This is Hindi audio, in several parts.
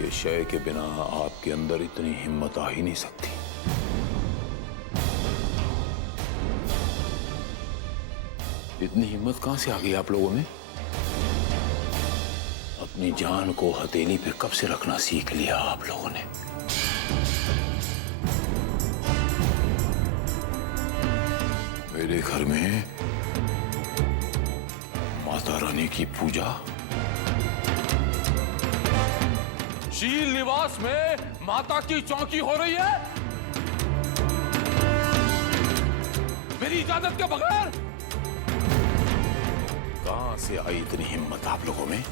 कि शय के बिना आपके अंदर इतनी हिम्मत आ ही नहीं सकती। इतनी हिम्मत कहां से आ गई आप लोगों में? अपनी जान को हथेली पे कब से रखना सीख लिया आप लोगों ने? मेरे घर में माता रानी की पूजा, शील निवास में माता की चौकी हो रही है मेरी इजाजत के बगैर। कहां से आई इतनी हिम्मत आप लोगों में?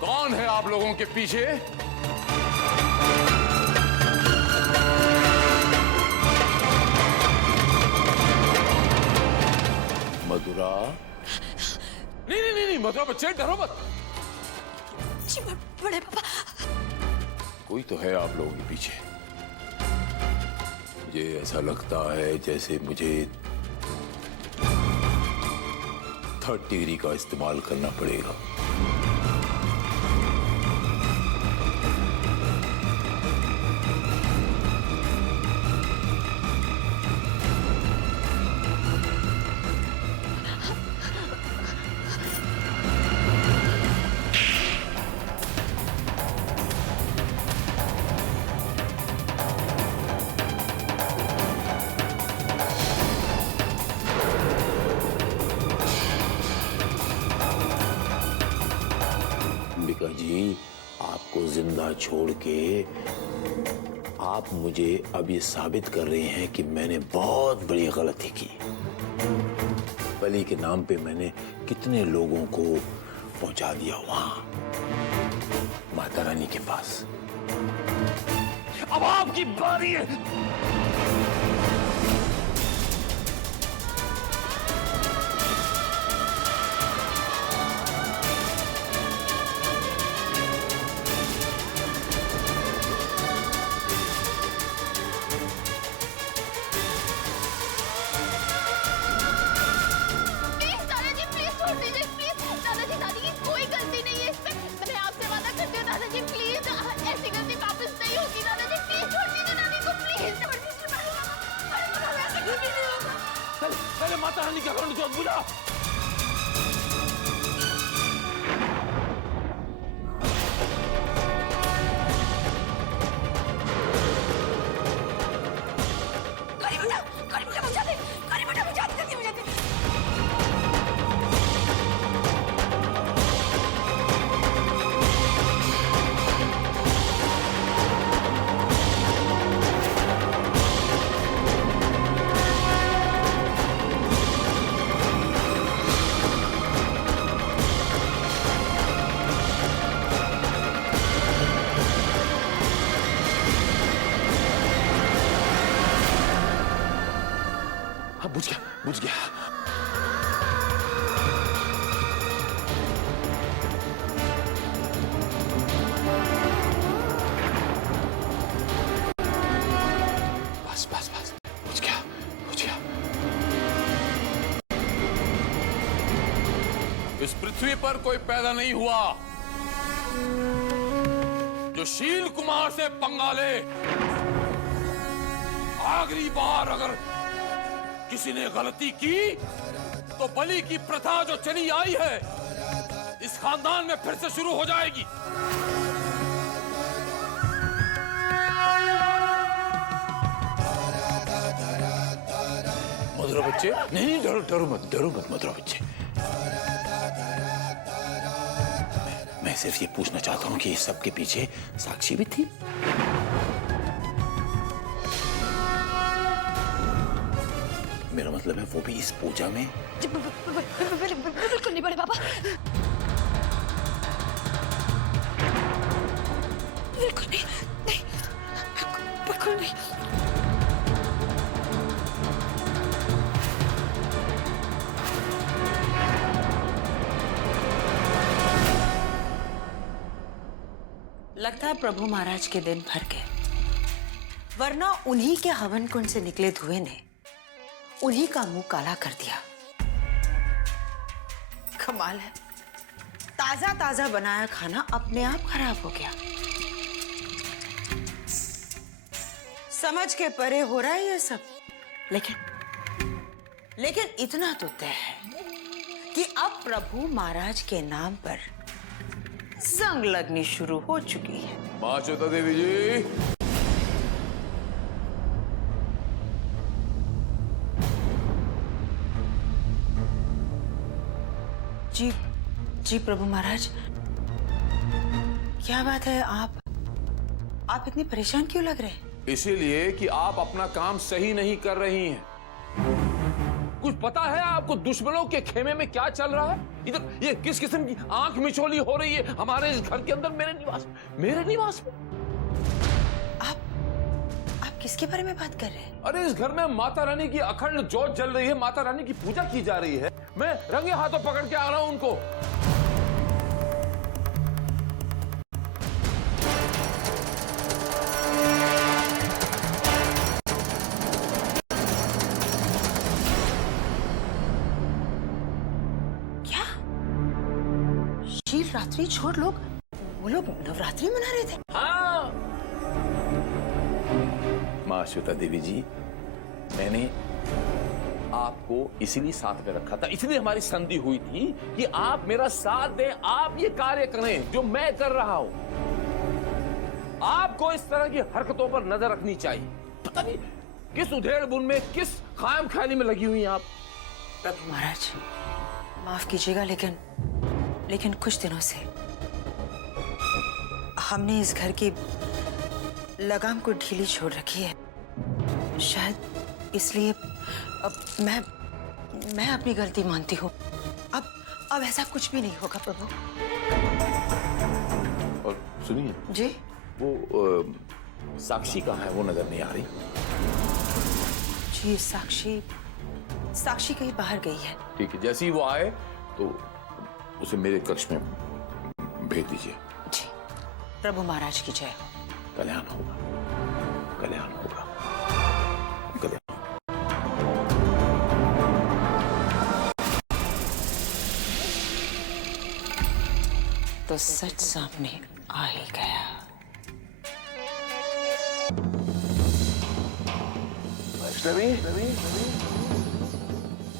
कौन है आप लोगों के पीछे? मधुरा? नहीं मधुरा बच्चे डरो मत। जी बड़े पापा। कोई तो है आप लोगों के पीछे। मुझे ऐसा लगता है जैसे मुझे 3rd डिग्री का इस्तेमाल करना पड़ेगा। अंबिका जी, आपको जिंदा छोड़ के आप मुझे अब ये साबित कर रहे हैं कि मैंने बहुत बड़ी गलती की। बलि के नाम पे मैंने कितने लोगों को पहुंचा दिया वहां माता रानी के पास। अब आपकी बारी है। पहले माता रानी का करो तो बुझा। बुझ गया। बस बुझ गया। इस पृथ्वी पर कोई पैदा नहीं हुआ जो शील कुमार से पंगा ले। आखिरी बार अगर किसी ने गलती की तो बलि की प्रथा जो चली आई है इस खानदान में फिर से शुरू हो जाएगी। मधुरा बच्चे, नहीं डरो मत मधुरा बच्चे। मैं सिर्फ ये पूछना चाहता हूं कि इस सब के पीछे साक्षी भी थी? मेरा मतलब है वो भी इस पूजा में? बिल्कुल नहीं बड़े पापा, बिल्कुल नहीं, बिल्कुल नहीं। लगता है प्रभु महाराज के दिन भर गए, वरना उन्हीं के हवन कुंड से निकले धुएं ने उन्हीं का मुंह काला कर दिया। कमाल है, ताजा ताजा बनाया खाना अपने आप खराब हो गया। समझ के परे हो रहा है ये सब। लेकिन इतना तो तय है कि अब प्रभु महाराज के नाम पर जंग लगनी शुरू हो चुकी है। मां श्वेता देवी जी, जी जी प्रभु महाराज, क्या बात है? आप इतनी परेशान क्यों लग रहे हैं? इसीलिए कि आप अपना काम सही नहीं कर रही हैं। कुछ पता है आपको दुश्मनों के खेमे में क्या चल रहा है? इधर ये किस किस्म की आंख मिचौली हो रही है हमारे इस घर के अंदर, मेरे निवास में। आप किसके बारे में बात कर रहे हैं? अरे इस घर में माता रानी की अखंड ज्योत जल रही है, माता रानी की पूजा की जा रही है। मैं रंगे हाथों पकड़ के आ रहा हूं उनको। रात्रि छोड़ वो लोग नवरात्रि मना रहे थे। हाँ मां श्वेता देवी जी, मैंने आपको इसीलिए साथ में रखा था, इसलिए हमारी संधि हुई थी कि आप मेरा साथ दें, आप ये कार्य करें जो मैं कर रहा हूं। आपको इस तरह की हरकतों पर नजर रखनी चाहिए। पता नहीं किस उधेड़ बुन में, किस खाम ख्याली में लगी हुई हैं आप। प्रभु महाराज माफ कीजिएगा, लेकिन कुछ दिनों से हमने इस घर की लगाम को ढीली छोड़ रखी है। शायद इसलिए अब मैं अपनी गलती मानती हूँ। अब ऐसा कुछ भी नहीं होगा प्रभु। और सुनिए जी, वो साक्षी कहाँ है? वो नजर नहीं आ रही। जी साक्षी कहीं बाहर गई है। ठीक है, जैसे ही वो आए तो उसे मेरे कक्ष में भेज दीजिए। जी प्रभु महाराज की जय। कल्याण होगा, कल्याण होगा, कल्याण। तो सच सामने आ ही गया। वैष्णवी,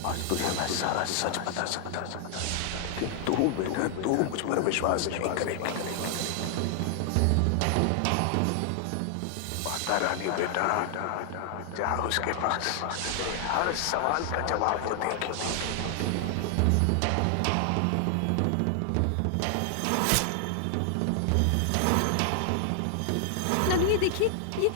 आज तुझे मैं सारा सच बता सकता कि तू मुझ पर विश्वास नहीं करेगी। माता रानी बेटा, जहां उसके पास हर सवाल का जवाब वो देगी। नानू ये देखिए, ये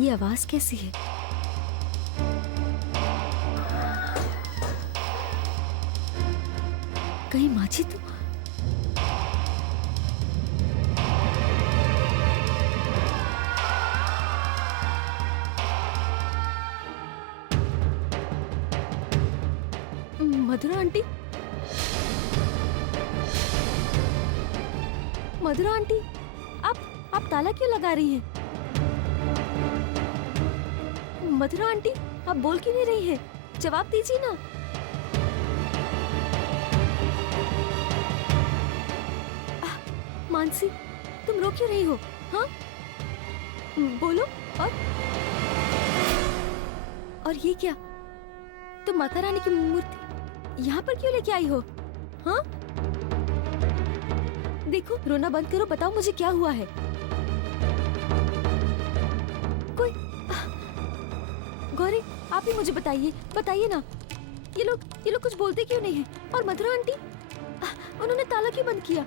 ये आवाज कैसी है? कहीं माझी तो? मधुरा आंटी, मधुरा आंटी, आप ताला क्यों लगा रही हैं? मधुरा आंटी, आप बोल क्यों नहीं रही हैं? जवाब दीजिए ना। मानसी, तुम रो क्यों रही हो? हाँ, बोलो। और ये क्या? तुम माता रानी की मूर्ति यहाँ पर क्यों लेके आई हो? हाँ, देखो, रोना बंद करो, बताओ मुझे क्या हुआ है। गौरी, आप ही मुझे बताइए ना, ये लोग कुछ बोलते क्यों नहीं है? और मधुरा आंटी, उन्होंने ताला क्यों बंद किया?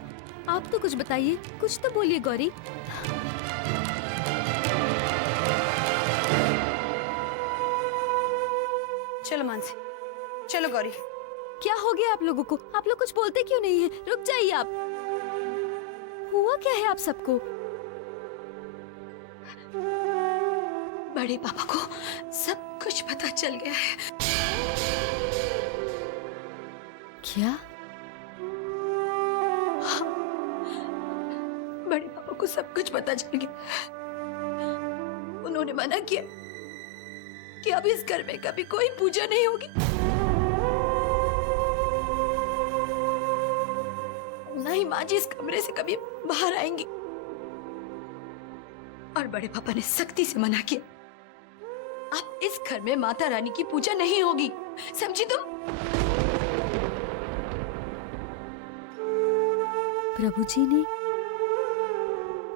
आप तो कुछ बताइए, कुछ तो बोलिए गौरी। चलो मानसी, चलो गौरी। क्या हो गया आप लोगों को? आप लोग कुछ बोलते क्यों नहीं है? रुक जाइए आप। हुआ क्या है आप सबको? बड़े पापा को सब कुछ पता चल गया है। क्या? बड़े पापा को सब कुछ पता चल गया। उन्होंने मना किया कि अब इस घर में कभी कोई पूजा नहीं होगी। ना ही माँ जी इस कमरे से कभी बाहर आएंगी। और बड़े पापा ने सख्ती से मना किया, अब इस घर में माता रानी की पूजा नहीं होगी। समझी तुम? प्रभु जी ने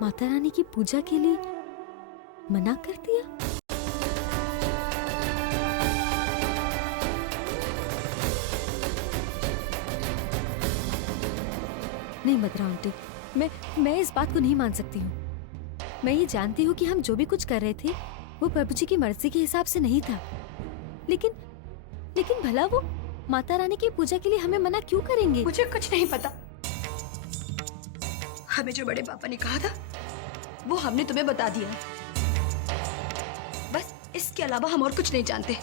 माता रानी की पूजा के लिए मना कर दिया? नहीं मदरा आंटी, मैं इस बात को नहीं मान सकती हूँ। मैं ये जानती हूँ कि हम जो भी कुछ कर रहे थे वो प्रभु जी की मर्जी के हिसाब से नहीं था, लेकिन भला वो माता रानी की पूजा के लिए हमें मना क्यों करेंगे? मुझे कुछ नहीं पता। हमें जो बड़े पापा ने कहा था वो हमने तुम्हें बता दिया। बस इसके अलावा हम और कुछ नहीं जानते।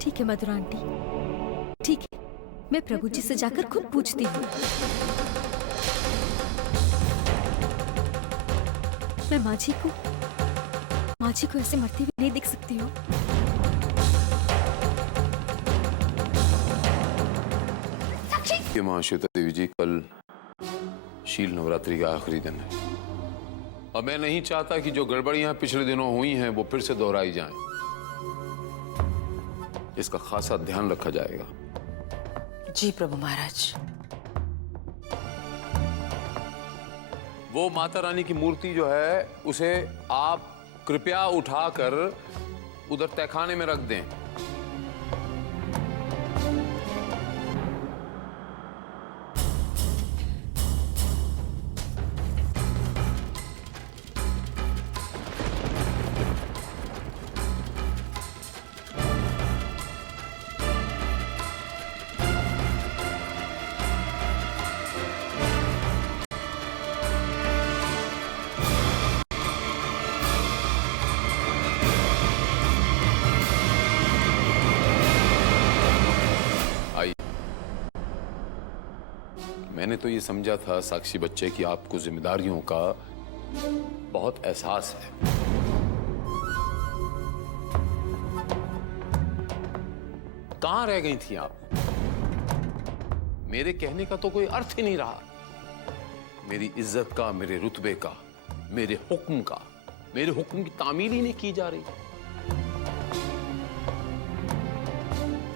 ठीक है मधुरा आंटी, ठीक है, मैं प्रभु जी से जाकर खुद पूछती हूँ। मैं माँ जी को ऐसे मरती हुई नहीं देख सकती हूँ। ये माँ श्वेता देवी जी, कल शील नवरात्रि का आखिरी दिन है और मैं नहीं चाहता कि जो गड़बड़ियां पिछले दिनों हुई हैं वो फिर से दोहराई जाएं। इसका खासा ध्यान रखा जाएगा। जी प्रभु महाराज। वो माता रानी की मूर्ति जो है उसे आप कृपया उठाकर उधर तहखाने में रख दें। मैंने तो ये समझा था साक्षी बच्चे कि आपको जिम्मेदारियों का बहुत एहसास है। कहां रह गई थी आप? मेरे कहने का तो कोई अर्थ ही नहीं रहा। मेरी इज्जत का, मेरे रुतबे का, मेरे हुक्म की तामील ही नहीं की जा रही।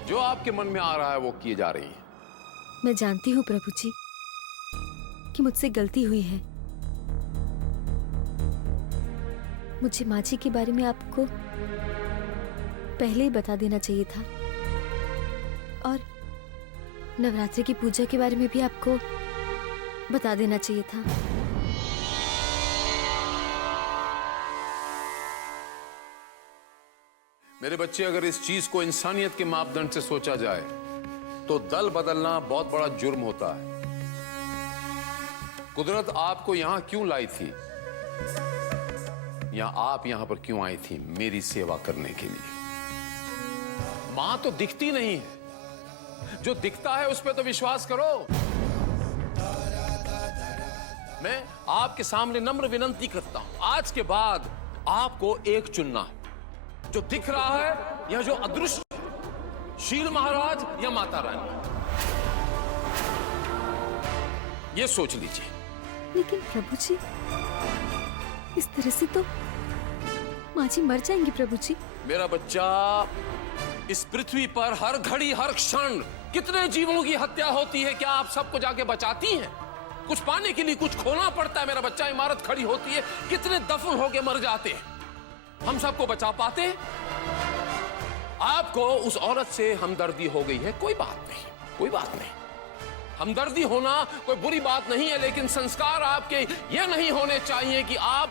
जो आपके मन में आ रहा है वो किए जा रही है। मैं जानती हूँ प्रभु जी कि मुझसे गलती हुई है। मुझे माँ जी के बारे में आपको पहले ही बता देना चाहिए था और नवरात्रि की पूजा के बारे में भी आपको बता देना चाहिए था। मेरे बच्चे, अगर इस चीज को इंसानियत के मापदंड से सोचा जाए तो दल बदलना बहुत बड़ा जुर्म होता है। कुदरत आपको यहां क्यों लाई थी या आप यहां पर क्यों आई थी? मेरी सेवा करने के लिए। मां तो दिखती नहीं है, जो दिखता है उस पर तो विश्वास करो। मैं आपके सामने नम्र विनती करता हूं, आज के बाद आपको एक चुनना है, जो दिख रहा है या जो अदृश्य, शील महाराज या माता रानी। ये सोच लीजिए। लेकिन प्रभु जी, इस तरह से तो माँ जी मर जाएंगी प्रभु जी। मेरा बच्चा, इस पृथ्वी पर हर घड़ी हर क्षण कितने जीवों की हत्या होती है, क्या आप सबको जाके बचाती हैं? कुछ पाने के लिए कुछ खोना पड़ता है। मेरा बच्चा, इमारत खड़ी होती है, कितने दफन होके मर जाते हैं, हम सबको बचा पाते हैं? आपको उस औरत से हमदर्दी हो गई है, कोई बात नहीं, कोई बात नहीं। हमदर्दी होना कोई बुरी बात नहीं है, लेकिन संस्कार आपके ये नहीं होने चाहिए कि आप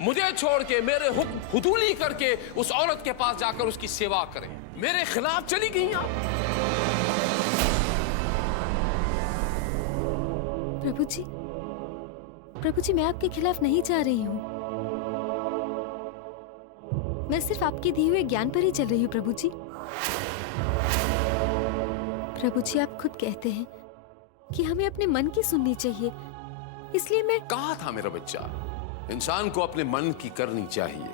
मुझे छोड़ के, मेरे हुक्म हुदूली करके उस औरत के पास जाकर उसकी सेवा करें। मेरे खिलाफ चली गई आप। प्रभु जी मैं आपके खिलाफ नहीं जा रही हूँ। मैं सिर्फ आपके दिए हुए ज्ञान पर ही चल रही हूँ प्रभु जी। प्रभु जी आप खुद कहते हैं कि हमें अपने मन की सुननी चाहिए, इसलिए मैं कहा था मेरा बच्चा, इंसान को अपने मन की करनी चाहिए।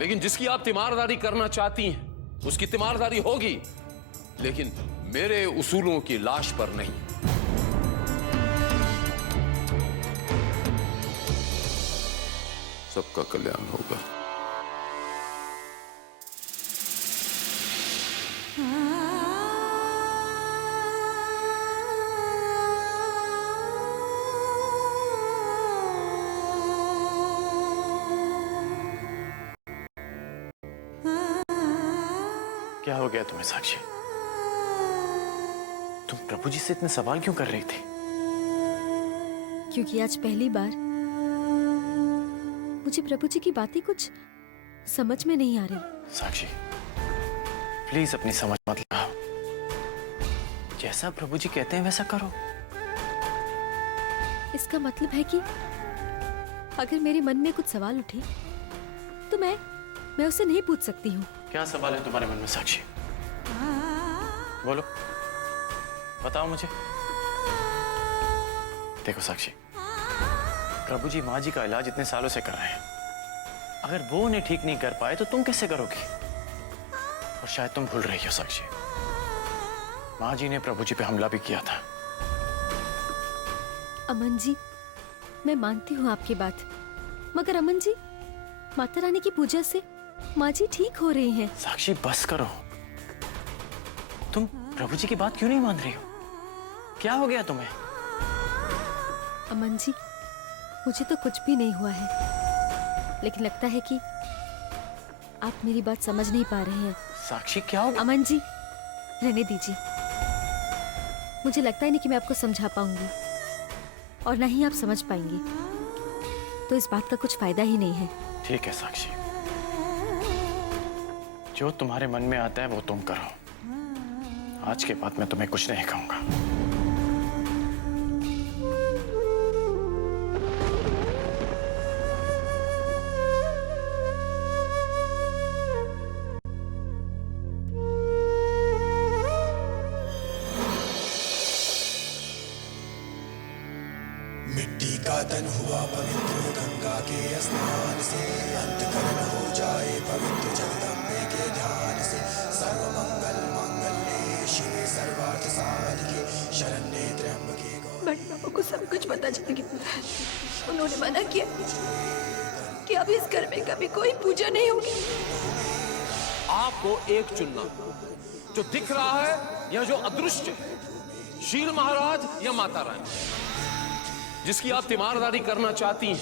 लेकिन जिसकी आप तीमारदारी करना चाहती हैं, उसकी तीमारदारी होगी, लेकिन मेरे उसूलों की लाश पर नहीं। सबका कल्याण होगा। क्या हो गया तुम्हें साक्षी? तुम प्रभु जी से इतने सवाल क्यों कर रही थी? क्योंकि आज पहली बार मुझे प्रभु जी की बातें कुछ समझ में नहीं आ रही। साक्षी प्लीज अपनी समझ मत लगाओ, जैसा प्रभु जी कहते हैं वैसा करो। इसका मतलब है कि अगर मेरे मन में कुछ सवाल उठे तो मैं उसे नहीं पूछ सकती हूँ। क्या सवाल है तुम्हारे मन में साक्षी? बोलो, बताओ मुझे। देखो साक्षी, प्रभु जी माँ जी का इलाज इतने सालों से कर रहे हैं। अगर वो उन्हें ठीक नहीं कर पाए तो तुम कैसे करोगी? और शायद तुम भूल रही हो साक्षी, माँ जी ने प्रभु जी पे हमला भी किया था। अमन जी मैं मानती हूँ आपकी बात, मगर अमन जी माता रानी की पूजा से माँ जी ठीक हो रही हैं। साक्षी बस करो, तुम प्रभु जी की बात क्यों नहीं मान रही हो? क्या हो गया तुम्हें? अमन जी मुझे तो कुछ भी नहीं हुआ है, लेकिन लगता है कि आप मेरी बात समझ नहीं पा रहे हैं। साक्षी क्या हो गया? अमन जी रहने दीजिए, मुझे लगता ही नहीं कि मैं आपको समझा पाऊंगी और ना ही आप समझ पाएंगे, तो इस बात का कुछ फायदा ही नहीं है। ठीक है साक्षी, जो तुम्हारे मन में आता है वो तुम करो। आज के बाद मैं तुम्हें कुछ नहीं कहूंगा। मिट्टी का तन हुआ पवित्र गंगा के स्नान से, अंतकरण हो जाए पवित्र जगदम्बे के ध्यान से। सर्व मंगल मांगल्ये शिवे सर्वार्थ साधिके, शरण्ये त्र्यंबके गौरी। बड़े पापा को सब कुछ पता चल गया। उन्होंने मना किया कि अब इस घर में कभी कोई पूजा नहीं होगी। आपको एक चुनना, जो दिख रहा है या जो अदृश्य है, शील महाराज या माता रानी। जिसकी आप तीमारदारी करना चाहती हैं,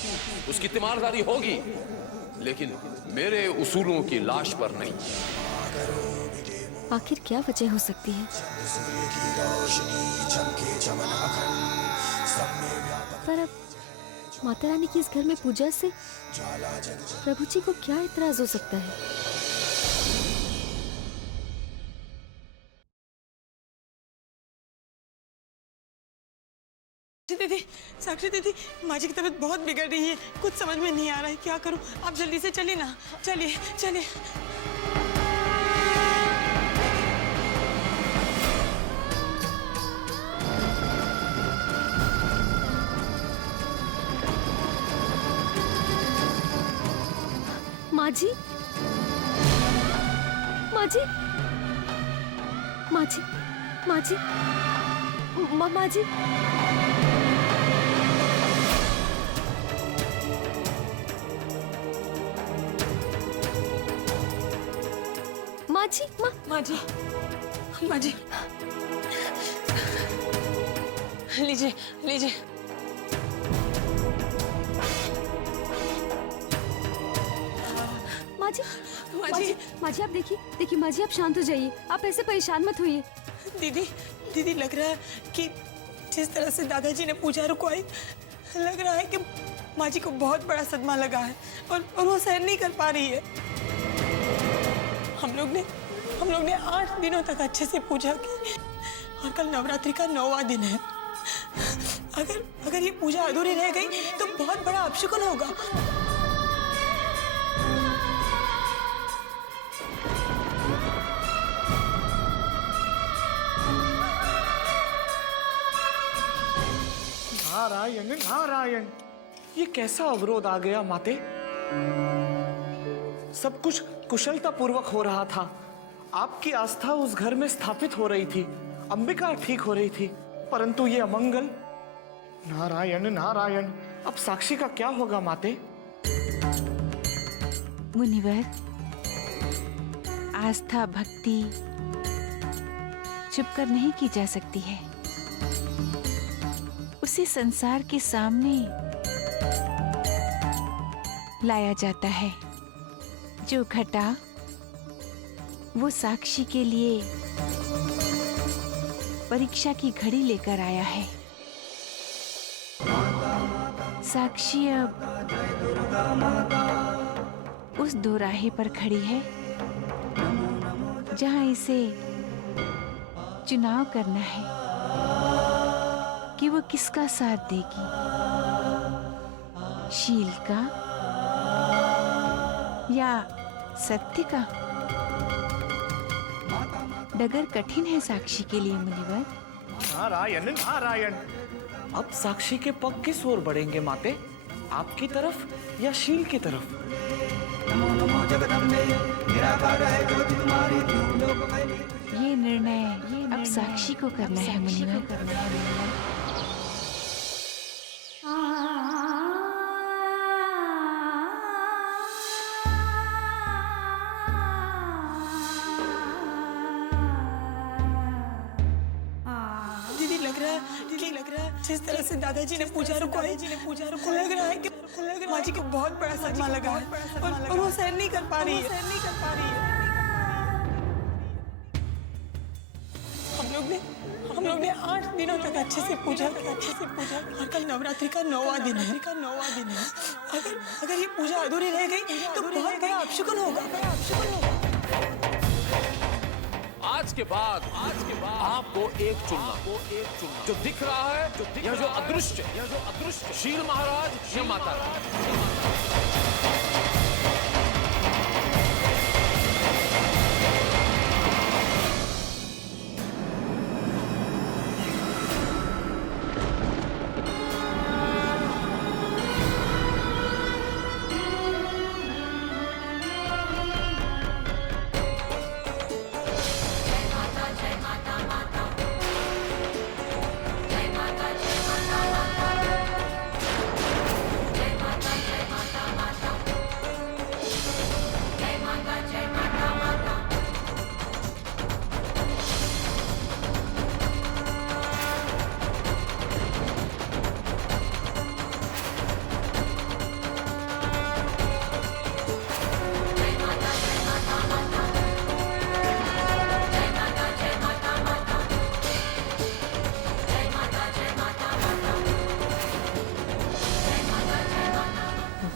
उसकी तीमारदारी होगी, लेकिन मेरे उसूलों की लाश पर नहीं। आखिर क्या वजह हो सकती है? पर अब माता रानी की इस घर में पूजा से प्रभु जी को क्या इतराज हो सकता है? दीदी, साक्षी दीदी, माँ जी की तबीयत बहुत बिगड़ रही है, कुछ समझ में नहीं आ रहा है क्या करूं। आप जल्दी से चलिए ना, चलिए चलिए। माँ जी, माँ जी, माँ जी, माँ जी, माँ जी। माँ जी, माँ जी, माँ जी, लीजिए लीजिए। माँ जी, माँ जी आप देखिए माँ जी आप शांत हो जाइए, आप ऐसे परेशान मत होइए। दीदी दीदी, लग रहा है कि जिस तरह से दादाजी ने पूजा रुकवाई, लग रहा है कि माँ जी को बहुत बड़ा सदमा लगा है और वो सहन नहीं कर पा रही है। हम लोग ने 8 दिनों तक अच्छे से पूजा की और कल नवरात्रि का 9वां दिन है। अगर ये पूजा अधूरी रह गई तो बहुत बड़ा अपशकुन होगा। नारायण नारायण, ये कैसा अवरोध आ गया माते? सब कुछ कुशलता पूर्वक हो रहा था। आपकी आस्था उस घर में स्थापित हो रही थी, अंबिका ठीक हो रही थी, परंतु ये अमंगल। नारायण नारायण, अब साक्षी का क्या होगा माते? मुनिवर, आस्था भक्ति छुपकर नहीं की जा सकती है। उसे संसार के सामने लाया जाता है। जो घटा वो साक्षी के लिए परीक्षा की घड़ी लेकर आया है। साक्षी अब उस दोराहे पर खड़ी है जहां इसे चुनाव करना है कि वो किसका साथ देगी, शील का या सत्य का। डगर कठिन है साक्षी के लिए मुनिवर। नारायण नारायण, अब साक्षी के पग किस ओर बढ़ेंगे माते? आपकी तरफ या शील की तरफ? ये निर्णय अब साक्षी को करना है मुनिवर। दीदी लग रहा है जिस तरह से दादाजी ने पूजा को लग रहा है कि माँ जी को बहुत बड़ा सदमा लगा है और वो सहन नहीं कर पा रही है। हम लोग ने 8 दिनों तक अच्छे से पूजा और कल नवरात्रि का 9वां दिन है। अगर ये पूजा अधूरी रह गई तो बहुत बड़ा अपशकुन होगा। आज के बाद आपको एक चुनना, जो दिख रहा है या जो अदृश्य, शील महाराज या माता रानी।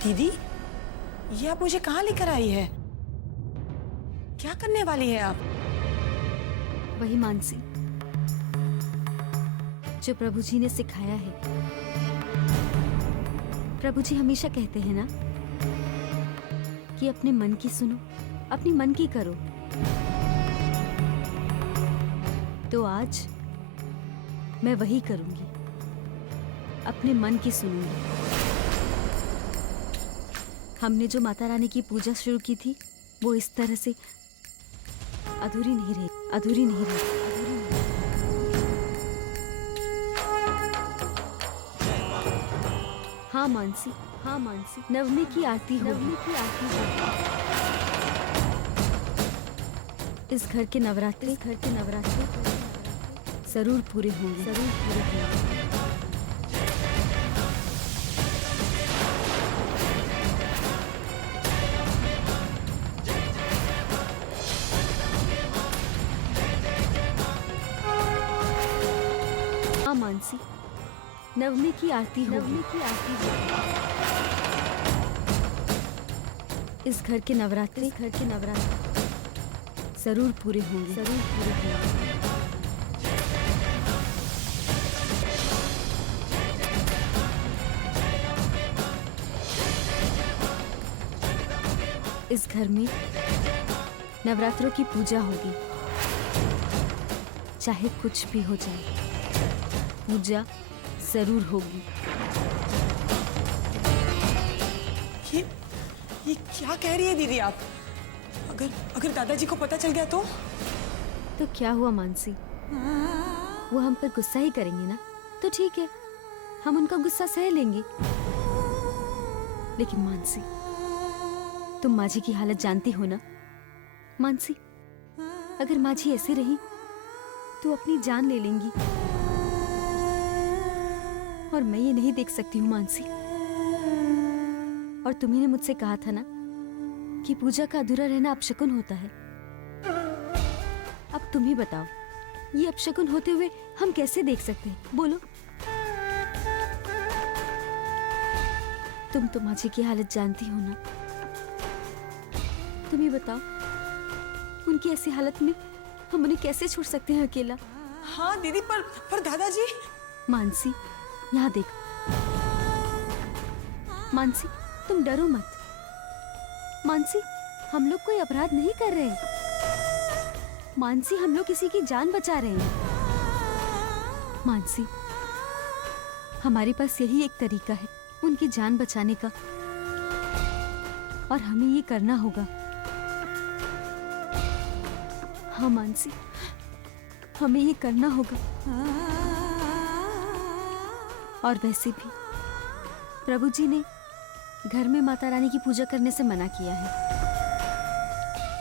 दीदी, ये आप मुझे कहाँ लेकर आई है? क्या करने वाली है आप? वही मानसी जो प्रभु जी ने सिखाया है। प्रभु जी हमेशा कहते हैं ना कि अपने मन की सुनो, अपनी मन की करो। तो आज मैं वही करूंगी, अपने मन की सुनूंगी। हमने जो माता रानी की पूजा शुरू की थी वो इस तरह से अधूरी नहीं रही। हाँ मानसी, नवमी की आरती होगी। इस घर के नवरात्रि जरूर पूरे होंगे। मानसी, नवमी की आरती होगी। इस घर के नवरात्रि जरूर पूरे होंगे। इस घर में नवरात्रों की पूजा होगी, चाहे कुछ भी हो जाए, पूजा जरूर होगी। ये क्या कह रही है दीदी आप? अगर दादाजी को पता चल गया तो क्या हुआ मानसी, वो हम पर गुस्सा ही करेंगे ना, तो ठीक है, हम उनका गुस्सा सह लेंगे। लेकिन मानसी, तुम माझी की हालत जानती हो ना। मानसी, अगर माझी ऐसे रही तो अपनी जान ले लेंगी, और मैं ये नहीं देख सकती हूँ मानसी। और तुम्ही ने मुझसे कहा था ना कि पूजा का अधूरा रहना अपशकुन होता है। अब तुम ही बताओ, ये अपशकुन होते हुए हम कैसे देख सकते हैं, बोलो। तुम तो माझी की हालत जानती हो ना, तुम ही बताओ, उनकी ऐसी हालत में हम उन्हें कैसे छोड़ सकते हैं अकेला? हाँ दीदी, पर दादाजी। मानसी, यहाँ देख। मानसी, तुम डरो मत। मानसी, हम लोग कोई अपराध नहीं कर रहे। मानसी, हम लोग किसी की जान बचा रहे हैं। मानसी, हमारे पास यही एक तरीका है उनकी जान बचाने का, और हमें ये करना होगा। हाँ मानसी, हमें ये करना होगा। और वैसे भी प्रभु जी ने घर में माता रानी की पूजा करने से मना किया है,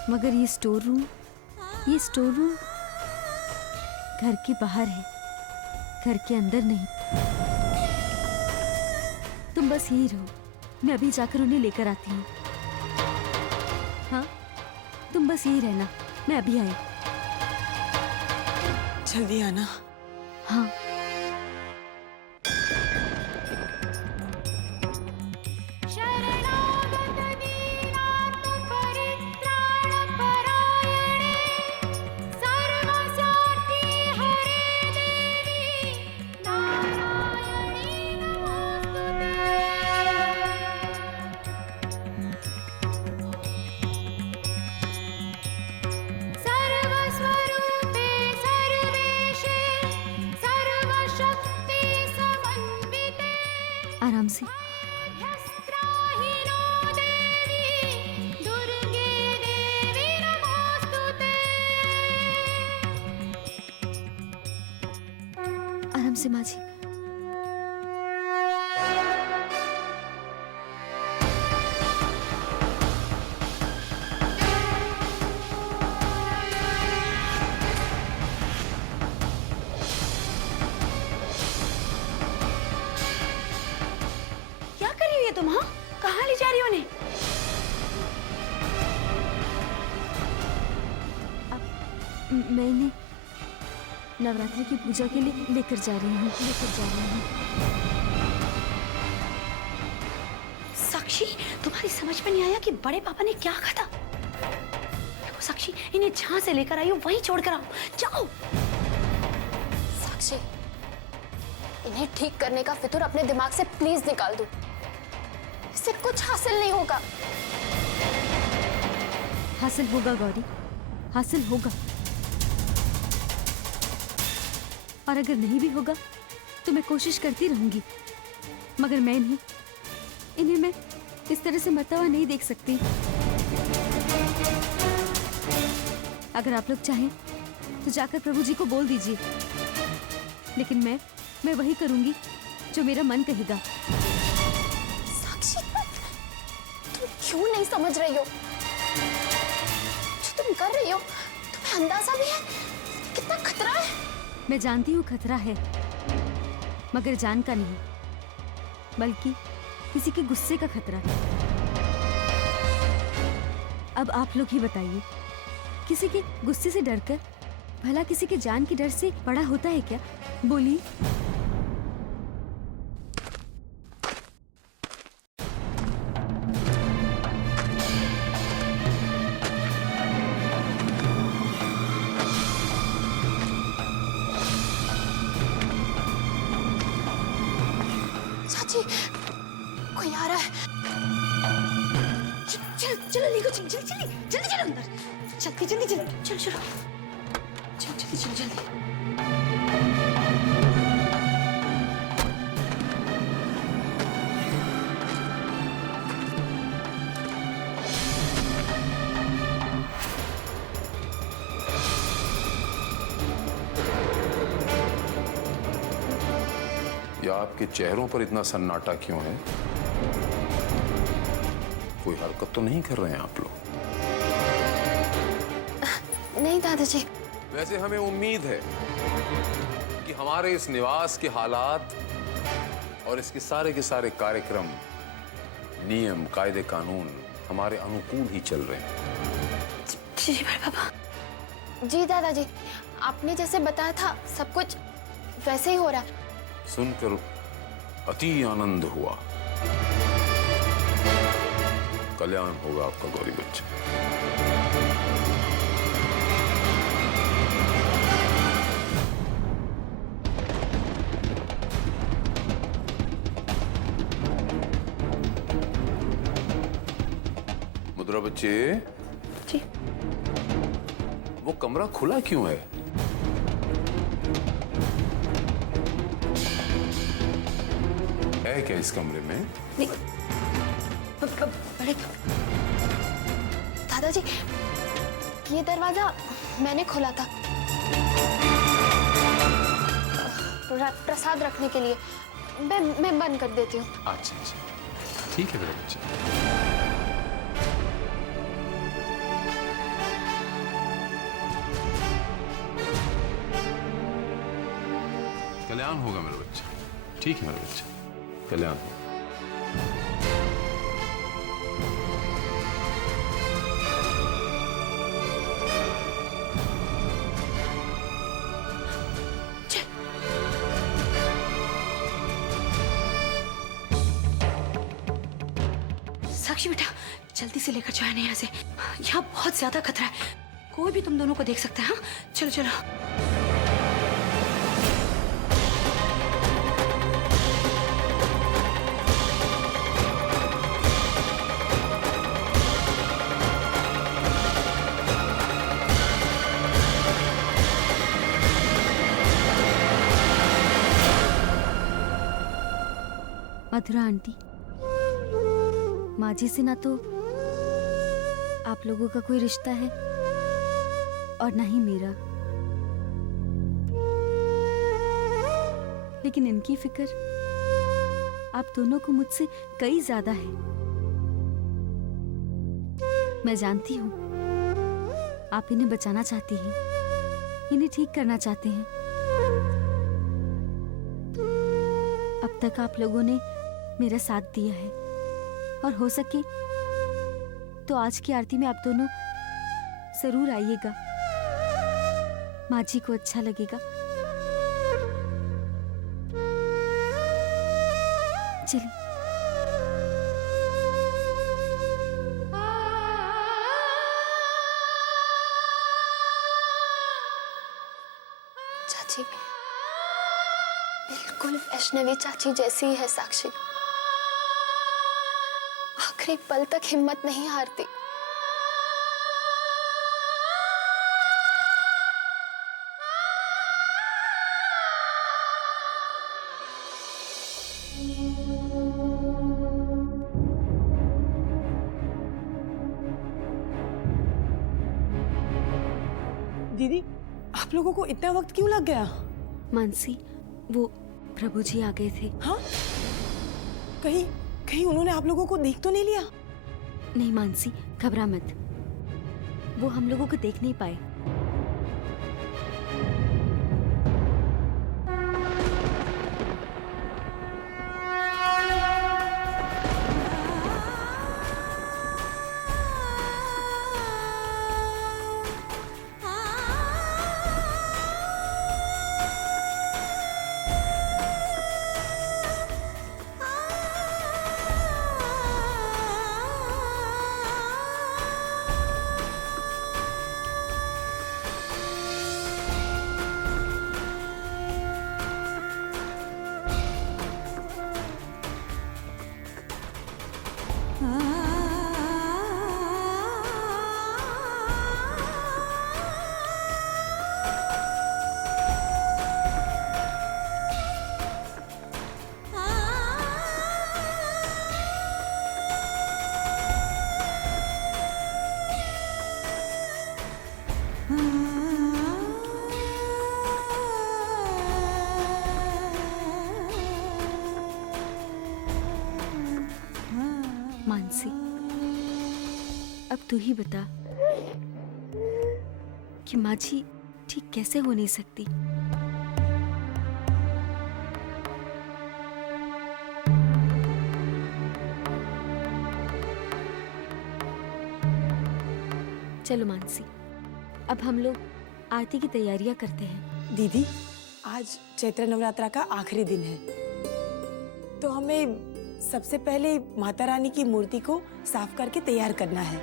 मगर ये स्टोर रूम घर के बाहर है, घर के अंदर नहीं। तुम बस यही रहो, मैं अभी जाकर उन्हें लेकर आती हूँ। हाँ, तुम बस यही रहना, मैं अभी आई। जल्दी आना। हाँ। आराम से। आराम से माझी। तुम हाँ, कहाँ ले जा रही हो उन्हें? मैं इन्हें नवरात्रि की पूजा के लिए लेकर जा रही हूँ। साक्षी, तुम्हारी समझ में नहीं आया कि बड़े पापा ने क्या कहा था? देखो साक्षी, इन्हें जहाँ से लेकर आई हो वहीं छोड़ कर आओ, जाओ। साक्षी, इन्हें ठीक करने का फितूर अपने दिमाग से प्लीज निकाल दो, इससे कुछ हासिल नहीं होगा। हासिल होगा गौरी, हासिल होगा। और अगर नहीं भी होगा तो मैं कोशिश करती रहूंगी, मगर इन्हें मैं इस तरह से मरता हुआ नहीं देख सकती। अगर आप लोग चाहें तो जाकर प्रभु जी को बोल दीजिए, लेकिन मैं वही करूंगी जो मेरा मन कहेगा। क्यों नहीं समझ रही हो? जो तुम कर रही हो, तुम्हें अंदाजा भी है कितना खतरा है? मैं जानती हूँ खतरा है, मगर जान का नहीं, बल्कि किसी के गुस्से का खतरा है। अब आप लोग ही बताइए, किसी के गुस्से से डरकर भला किसी के जान की डर से बड़ा होता है क्या? बोलिए। चाची, कोई आ रहा है। चलो चलो लीको, चलो जल्दी जल्दी जल्दी चलो अंदर, जल्दी जल्दी चलो, चलो चलो चलो जल्दी चलो जल्दी। या आपके चेहरों पर इतना सन्नाटा क्यों है? कोई हरकत तो नहीं कर रहे हैं आप लोग? नहीं दादाजी। वैसे हमें उम्मीद है कि हमारे इस निवास के हालात और इसके सारे के सारे कार्यक्रम, नियम, कायदे, कानून हमारे अनुकूल ही चल रहे हैं। जी बड़े पापा। जी दादाजी, आपने जैसे बताया था सब कुछ वैसे ही हो रहा है। सुनकर अति आनंद हुआ। कल्याण होगा आपका गौरी बच्चे। मुद्रा बच्चे। जी। वो कमरा खुला क्यों है? है क्या इस कमरे में? नहीं। बड़े दादाजी, ये दरवाजा मैंने खोला था प्रसाद रखने के लिए। मैं बंद कर देती हूँ। अच्छा अच्छा, ठीक है मेरे बच्चे। कल्याण होगा मेरे बच्चे। ठीक है मेरे बच्चे, कल्याण होगा। साक्षी बेटा, जल्दी से लेकर जाए यहाँ से, यहाँ बहुत ज्यादा खतरा है, कोई भी तुम दोनों को देख सकता है। हाँ चलो चलो। मधुरा आंटी, माँ जी से ना तो आप लोगों का कोई रिश्ता है और ना ही मेरा, लेकिन इनकी फिक्र आप दोनों को मुझसे कई ज्यादा है। मैं जानती हूँ आप इन्हें बचाना चाहती हैं, इन्हें ठीक करना चाहते हैं। अब तक आप लोगों ने मेरा साथ दिया है और हो सके तो आज की आरती में आप दोनों जरूर आइएगा, माँ जी को अच्छा लगेगा। चलिए। चाची बिल्कुल वैष्णवी चाची जैसी ही है साक्षी। आखिरी पल तक हिम्मत नहीं हारती। दीदी, आप लोगों को इतना वक्त क्यों लग गया? मानसी, वो प्रभु जी आ गए थे। हाँ? कहीं कहीं उन्होंने आप लोगों को देख तो नहीं लिया? नहीं मानसी, घबरा मत, वो हम लोगों को देख नहीं पाए। मानसी, अब तू ही बता कि माझी ठीक कैसे हो नहीं सकती। चलो मानसी, अब हम लोग आरती की तैयारियां करते हैं। दीदी, आज चैत्र नवरात्रा का आखिरी दिन है, तो हमें सबसे पहले माता रानी की मूर्ति को साफ करके तैयार करना है।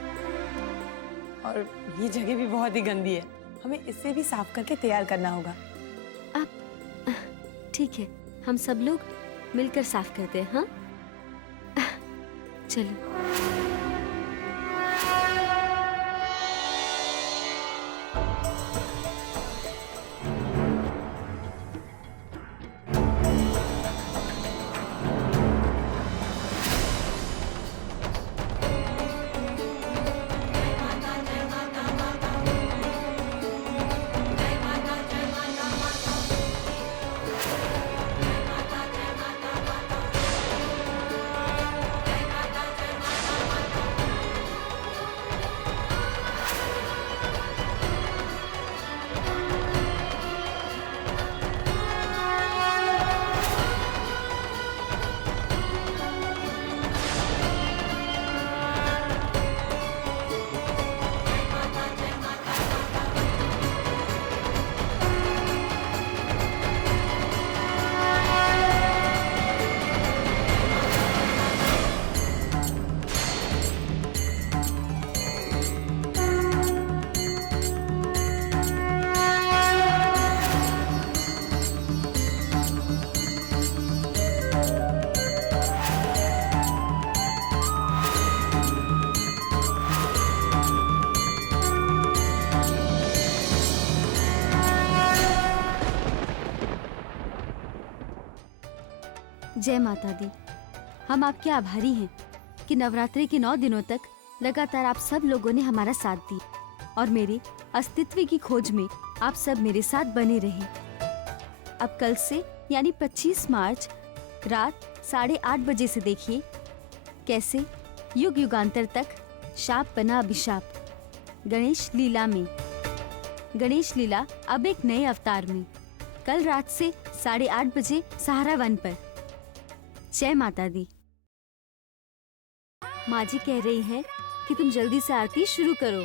और ये जगह भी बहुत ही गंदी है, हमें इससे भी साफ करके तैयार करना होगा। अब ठीक है, हम सब लोग मिलकर साफ करते हैं। हाँ, चलो। जय माता दी। हम आपके आभारी हैं कि नवरात्रि के 9 दिनों तक लगातार आप सब लोगों ने हमारा साथ दिया और मेरे अस्तित्व की खोज में आप सब मेरे साथ बने रहे। अब कल से यानी 25 मार्च रात 8:30 बजे से देखिए कैसे युग युगांतर तक शाप बना अभिशाप गणेश लीला में। गणेश लीला अब एक नए अवतार में, कल रात से 8:30 बजे सहारा वन पर। जय माता दी। माँ जी कह रही हैं कि तुम जल्दी से आरती शुरू करो।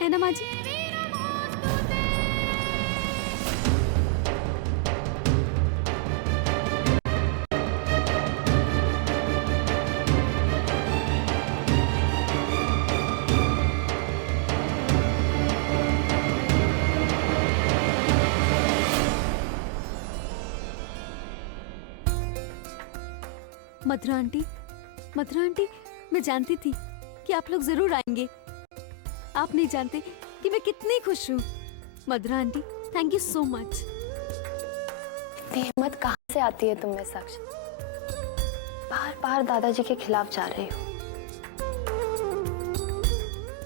है ना माँ जी? मथुरा आंटी, मैं जानती थी कि आप लोग जरूर आएंगे। आप नहीं जानते कि मैं कितनी खुश हूँ। Mathura aunty, thank you so much. इतनी हिम्मत कहाँ से आती है तुम में साक्षी? बार बार दादाजी के खिलाफ जा रही हो।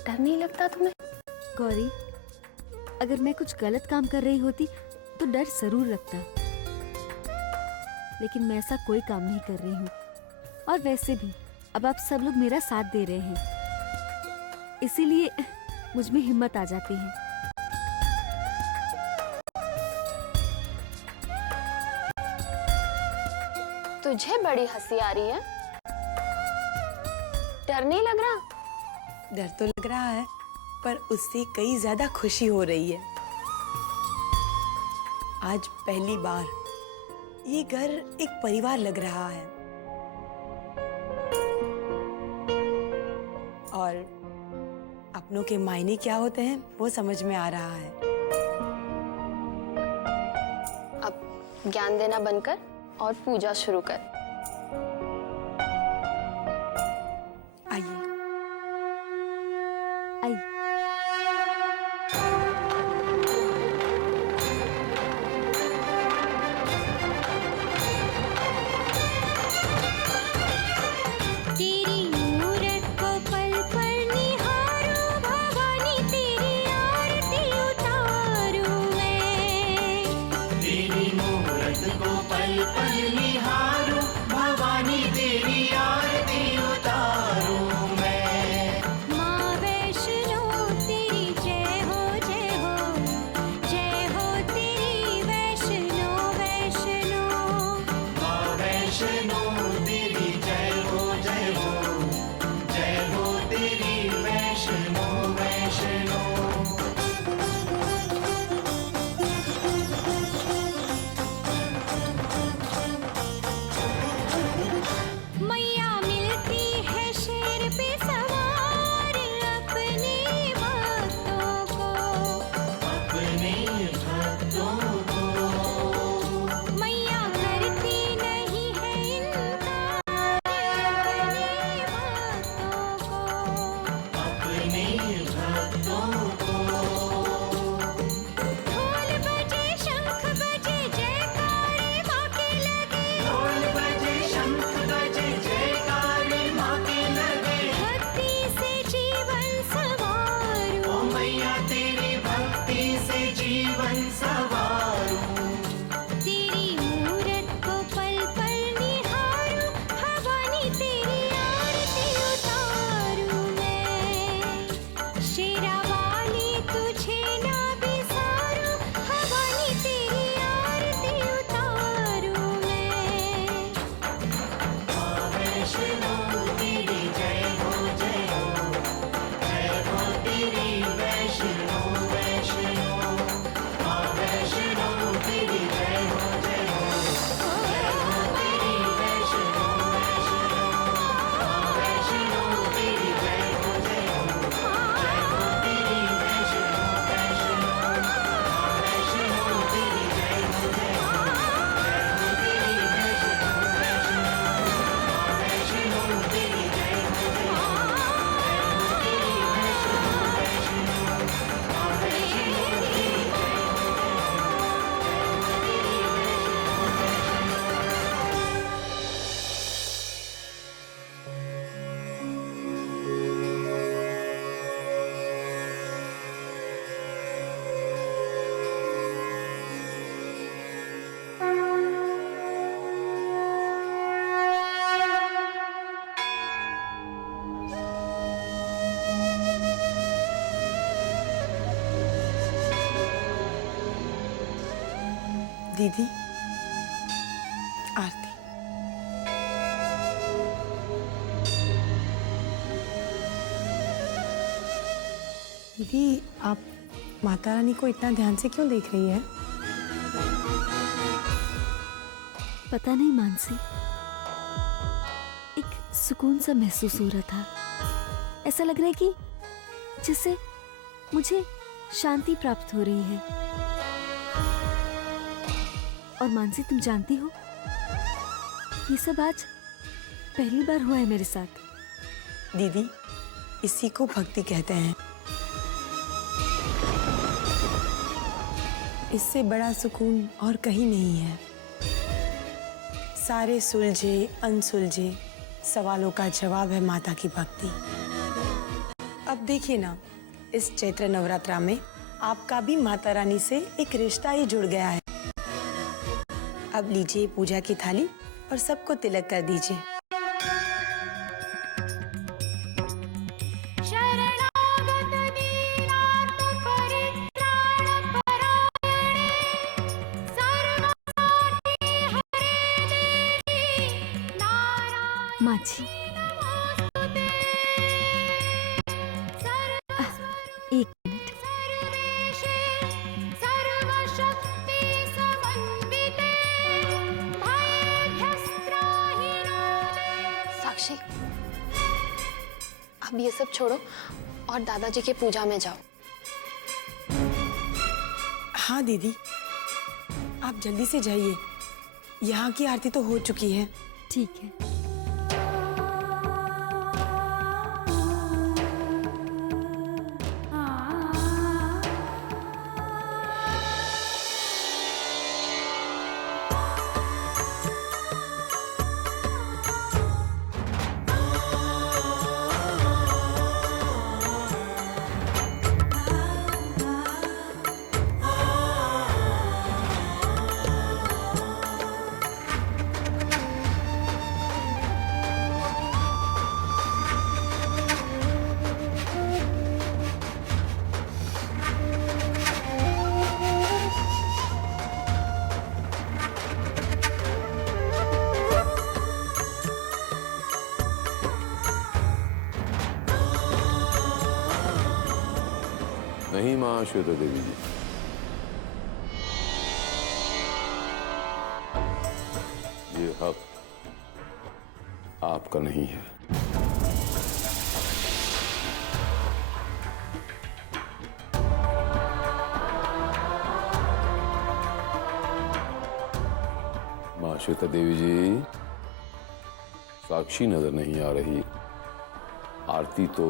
डर नहीं लगता तुम्हें? गौरी, अगर मैं कुछ गलत काम कर रही होती तो डर जरूर लगता, लेकिन मैं ऐसा कोई काम नहीं कर रही हूँ। और वैसे भी अब आप सब लोग मेरा साथ दे रहे हैं, इसीलिए मुझ में हिम्मत आ जाती है। तुझे बड़ी हंसी आ रही है, डर नहीं लग रहा? डर तो लग रहा है, पर उससे कई ज्यादा खुशी हो रही है। आज पहली बार ये घर एक परिवार लग रहा है और अपनों के मायने क्या होते हैं वो समझ में आ रहा है। अब ज्ञान देना बंद कर और पूजा शुरू कर। आइए। आइए। को पल पल निहारूं दीदी, आरती। दीदी, आप माता रानी को इतना ध्यान से क्यों देख रही है? पता नहीं मानसी, एक सुकून सा महसूस हो रहा था। ऐसा लग रहा है कि जिससे मुझे शांति प्राप्त हो रही है। और मानसी, तुम जानती हो, ये सब आज पहली बार हुआ है मेरे साथ। दीदी, इसी को भक्ति कहते हैं। इससे बड़ा सुकून और कहीं नहीं है। सारे सुलझे अनसुलझे सवालों का जवाब है माता की भक्ति। अब देखिए ना, इस चैत्र नवरात्रा में आपका भी माता रानी से एक रिश्ता ही जुड़ गया है। अब लीजिए पूजा की थाली और सबको तिलक कर दीजिए। माँ जी, एक मिनट। साक्षी, अब ये सब छोड़ो और दादाजी के पूजा में जाओ। हाँ दीदी, आप जल्दी से जाइए। यहाँ की आरती तो हो चुकी है। ठीक है। नहीं माँ श्वेता देवी जी, ये हक आपका नहीं है। माँ श्वेता देवी जी, साक्षी नजर नहीं आ रही। आरती तो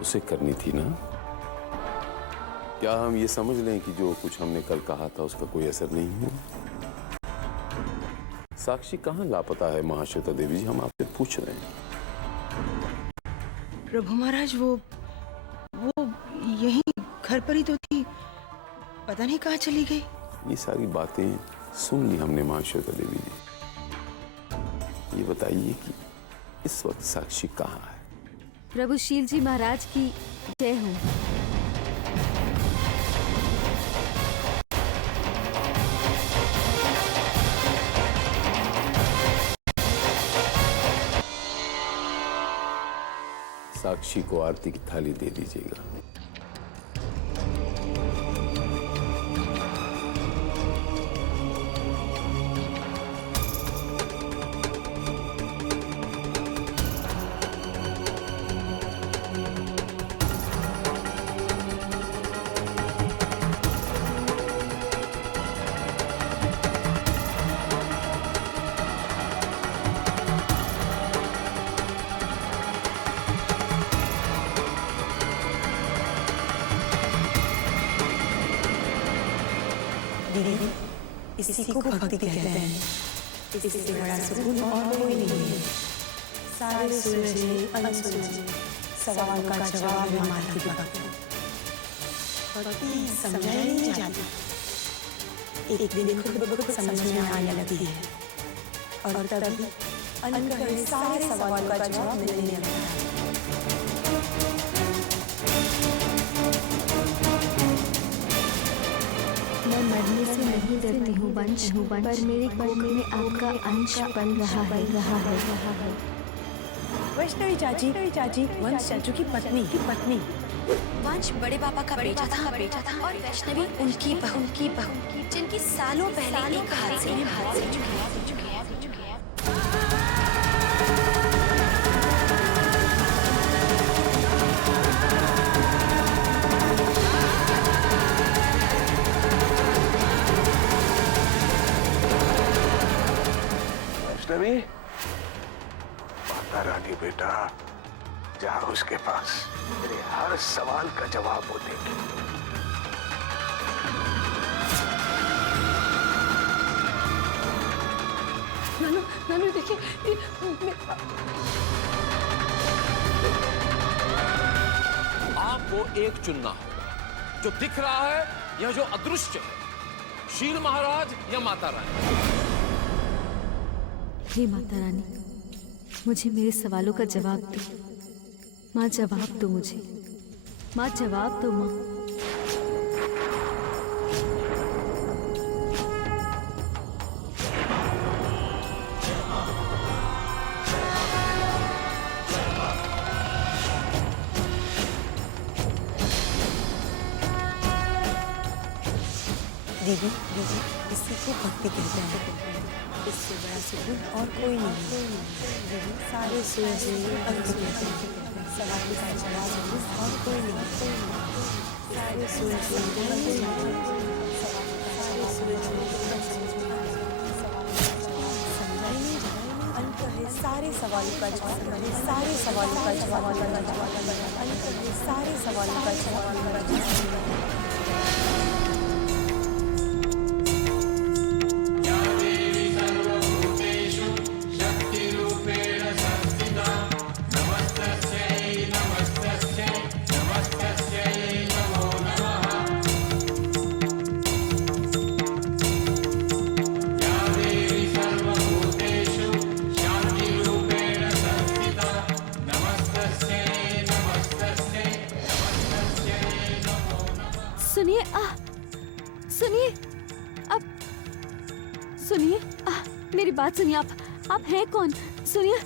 उसे करनी थी ना। क्या हम ये समझ लें कि जो कुछ हमने कल कहा था उसका कोई असर नहीं हुआ? साक्षी कहाँ लापता है महाश्वेता देवी जी, हम आपसे पूछ रहे हैं। प्रभु महाराज, वो यहीं घर पर ही तो थी, पता नहीं कहाँ चली गई। ये सारी बातें सुन ली हमने महाश्वेता देवी जी। ये बताइए कि इस वक्त साक्षी कहाँ है? प्रभु शील जी महाराज की जय हो। साक्षी को आरती की थाली दे दीजिएगा। दीदी, इसी को भक्ति कहते हैं। इससे बड़ा सुकून और कोई नहीं है। सारे सुलझे अनसुलझे सवालों का जवाब है माता की भक्ति। भक्ति समझाई नहीं जाती, एक दिन खुद ब खुद समझ में आने लगती है और तभी अनकहे सारे सवालों का जवाब मिलने लगता है। मैं मरने से नहीं डरती हूँ वंश, पर मेरे कोख में आपका अंश पल रहा है। वैष्णवी चाची वंश चाचू की पत्नी। वंश बड़े पापा का बेटा था और वैष्णवी उनकी बहू जिनकी सालों पहले एक हादसे में मौत हो चुकी है। वैष्णवी, माता रानी बेटा, जा उसके पास, मेरे हर सवाल का जवाब वो देगी। नानू देखिए, आपको एक चुनना है, जो दिख रहा है या जो अदृश्य है, शील महाराज या माता रानी। हे माता रानी, मुझे मेरे सवालों का जवाब दो। माँ जवाब दो मुझे, माँ जवाब दो माँ। दीदी इसी को भक्ति कहते हैं। इससे बड़ा सुकून और कोई नहीं है। दीदी सारे सूरज भक्ति कहते हैं। सवाल का जवाब और कोई नहीं। सारे सूरज अंत है सारे सवालों का जवाब। सारे सवालों का जवाब। अंत है सारे सवालों का जवाब। सुनिए, मेरी बात सुनिए। आप हैं कौन? सुनिए।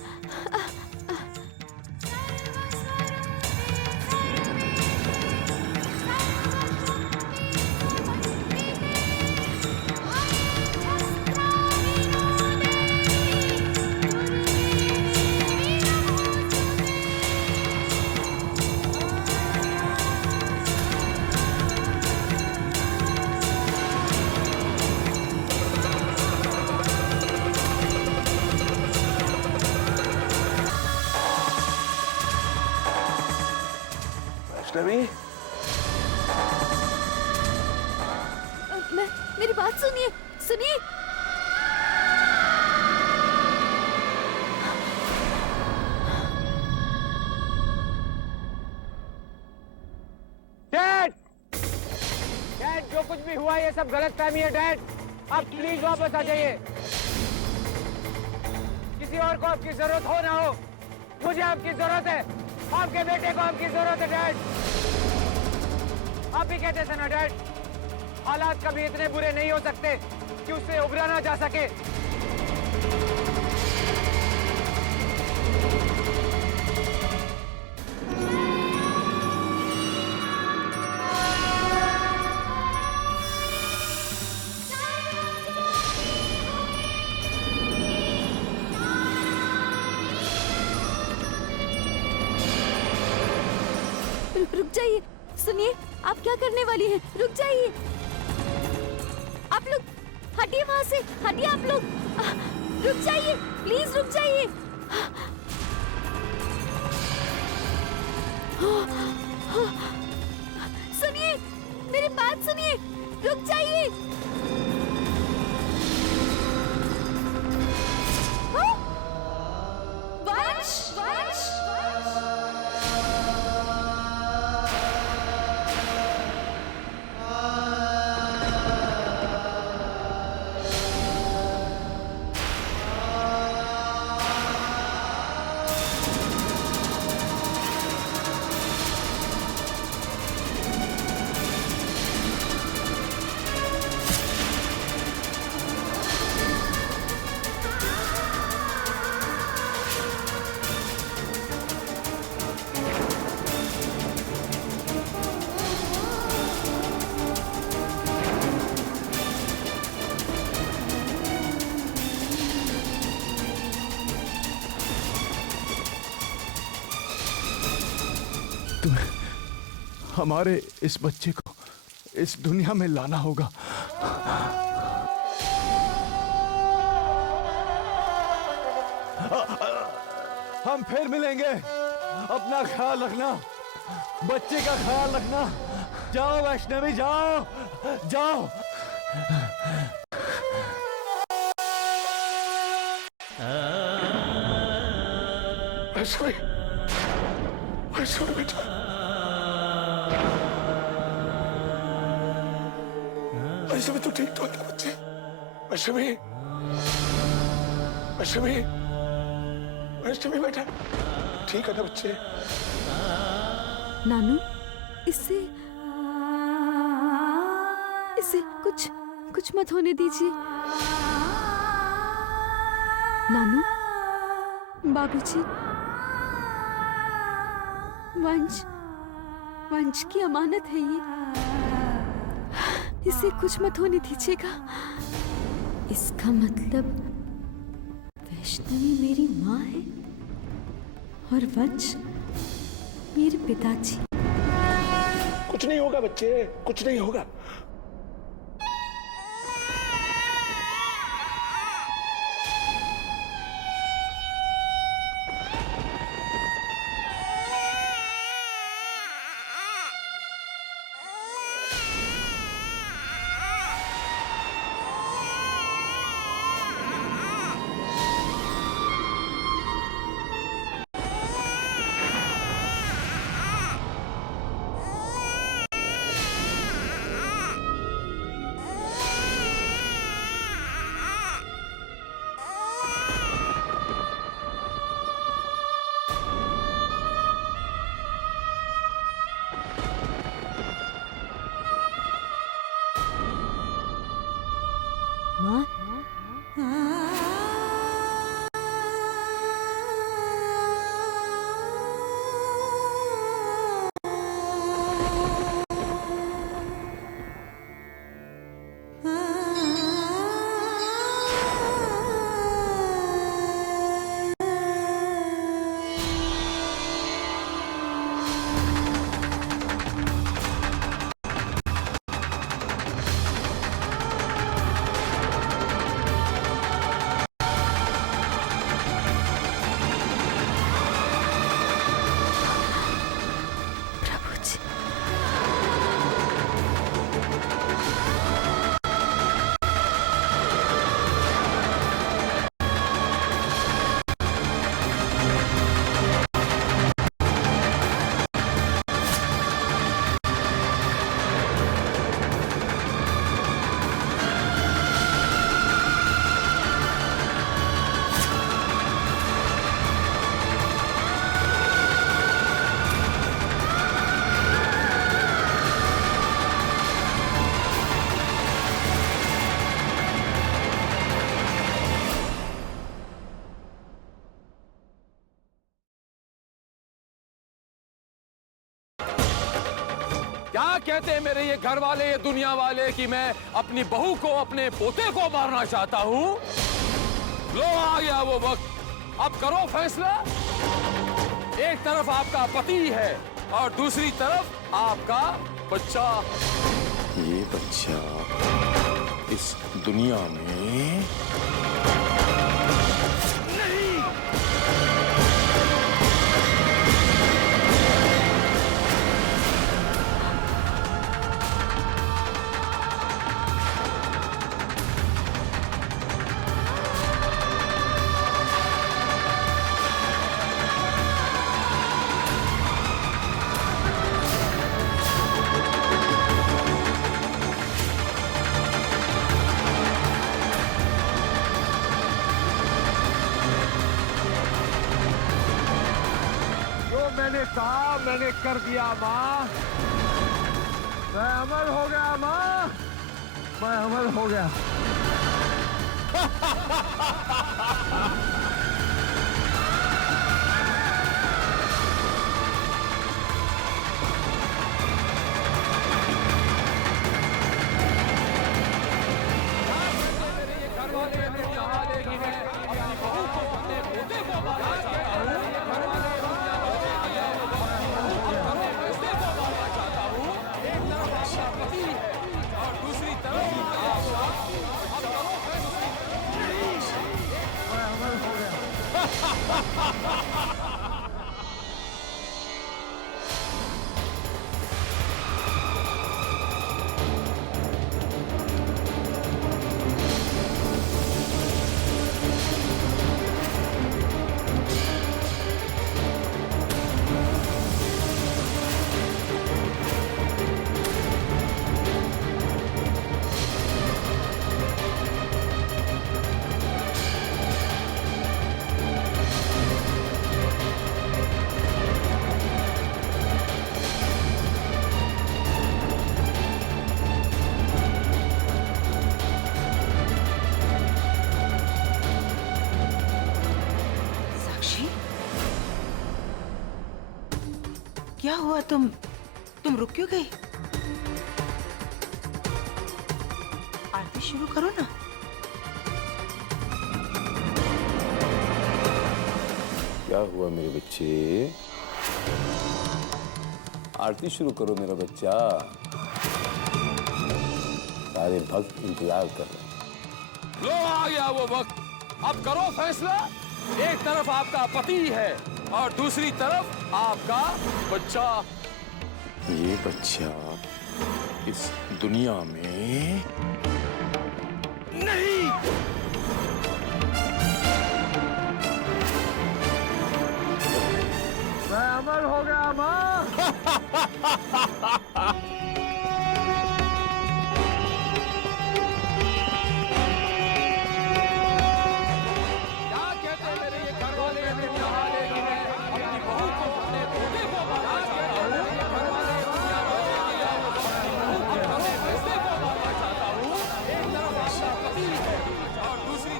वैष्णवी, मेरी बात सुनिए। डैड, जो कुछ भी हुआ ये सब गलतफहमी है। डैड, आप प्लीज वापस आ जाइए। किसी और को आपकी जरूरत हो ना हो, मुझे आपकी जरूरत है। आपके बेटे को आपकी जरूरत है। डैड, आप ही कहते थे ना डैड, हालात कभी इतने बुरे नहीं हो सकते कि उससे उभरा ना जा सके। रुक जाइए। सुनिए, आप क्या करने वाली हैं? रुक जाइए। आप लोग हटिए वहां से। हटिए आप लोग। रुक जाइए, प्लीज रुक जाइए। सुनिए, मेरी बात सुनिए। रुक जाइए। वंश, वंश, तुम्हें हमारे इस बच्चे को इस दुनिया में लाना होगा। हम फिर मिलेंगे। अपना ख्याल रखना, बच्चे का ख्याल रखना। जाओ वैष्णवी, जाओ जाओ। वैष्णवी, वैष्णवी बेटा, वैष्णवी तू ठीक तो है ना बच्चे? वैष्णवी, वैष्णवी, वैष्णवी बेटा ठीक है ना बच्चे? नानू, इससे कुछ मत होने दीजिए। नानू, बाबूजी, वंश की अमानत है ये, इसे कुछ मत होने दीजिएगा। इसका मतलब वैष्णवी मेरी माँ है और वंश मेरे पिताजी। कुछ नहीं होगा बच्चे, कुछ नहीं होगा। माँ, क्या कहते हैं मेरे ये घर वाले, ये दुनिया वाले कि मैं अपनी बहू को, अपने पोते को मारना चाहता हूं? लो आ गया वो वक्त, अब करो फैसला। एक तरफ आपका पति है और दूसरी तरफ आपका बच्चा। ये बच्चा इस दुनिया में मैंने कहा, मैंने कर दिया माँ। मैं अमर हो गया माँ, मैं अमर हो गया। साक्षी, क्या हुआ? तुम रुक क्यों गई? आरती शुरू करो ना। क्या हुआ मेरे बच्चे? आरती शुरू करो मेरा बच्चा। सारे भक्त इंतजार कर रहे हैं। लो आ गया वो वक्त, अब करो फैसला। एक तरफ आपका पति है और दूसरी तरफ आपका बच्चा। ये बच्चा इस दुनिया में नहीं। मैं अमर हो गया माँ। क्या कहते हैं मेरे ये घर वाले? अपनी बहू को अपने पोते को मारना चाहता हूँ। घर वाले अपने पैसे को मारना चाहता हूँ। एक तरफ आपका पति है और दूसरी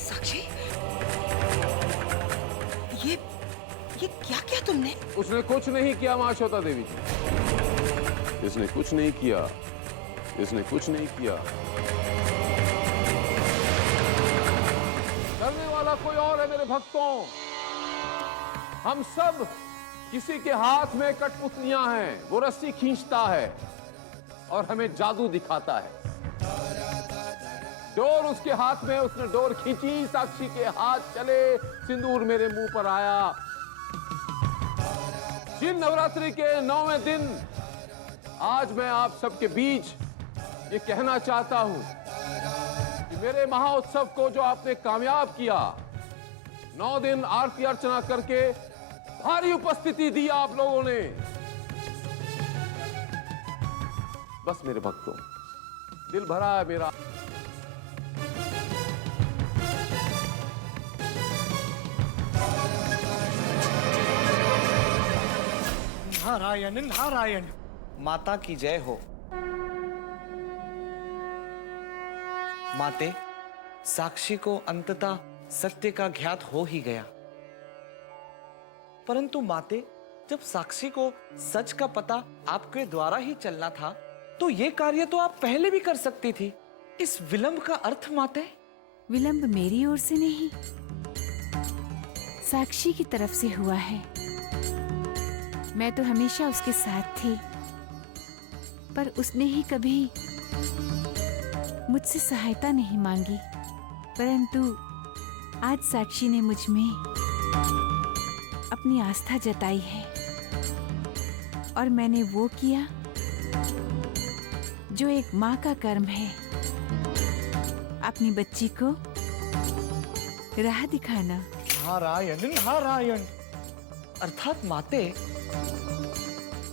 साक्षी, ये क्या किया तुमने? उसने कुछ नहीं किया माशोता देवी जी। इसने कुछ नहीं किया। इसने कुछ नहीं किया। करने वाला कोई और है मेरे भक्तों। हम सब किसी के हाथ में कठपुतलियां हैं। वो रस्सी खींचता है और हमें जादू दिखाता है। डोर उसके हाथ में, उसने डोर खींची, साक्षी के हाथ चले, सिंदूर मेरे मुंह पर आया। जिन नवरात्रि के 9वें दिन आज मैं आप सबके बीच ये कहना चाहता हूं कि मेरे महाउत्सव को जो आपने कामयाब किया, 9 दिन आरती अर्चना करके भारी उपस्थिति दी आप लोगों ने। बस मेरे भक्तों, दिल भरा है मेरा। नारायण नारायण। माता की जय हो। माते, साक्षी को अंततः सत्य का ज्ञात हो ही गया। परंतु माते, जब साक्षी को सच का पता आपके द्वारा ही चलना था, तो ये कार्य तो आप पहले भी कर सकती थी। इस विलंब का अर्थ माते? विलंब मेरी ओर से नहीं, साक्षी की तरफ से हुआ है। मैं तो हमेशा उसके साथ थी, पर उसने ही कभी मुझसे सहायता नहीं मांगी। परंतु आज साक्षी ने मुझ में अपनी आस्था जताई है और मैंने वो किया जो एक माँ का कर्म है, अपनी बच्ची को राह दिखाना। नारायण नारायण। अर्थात माते,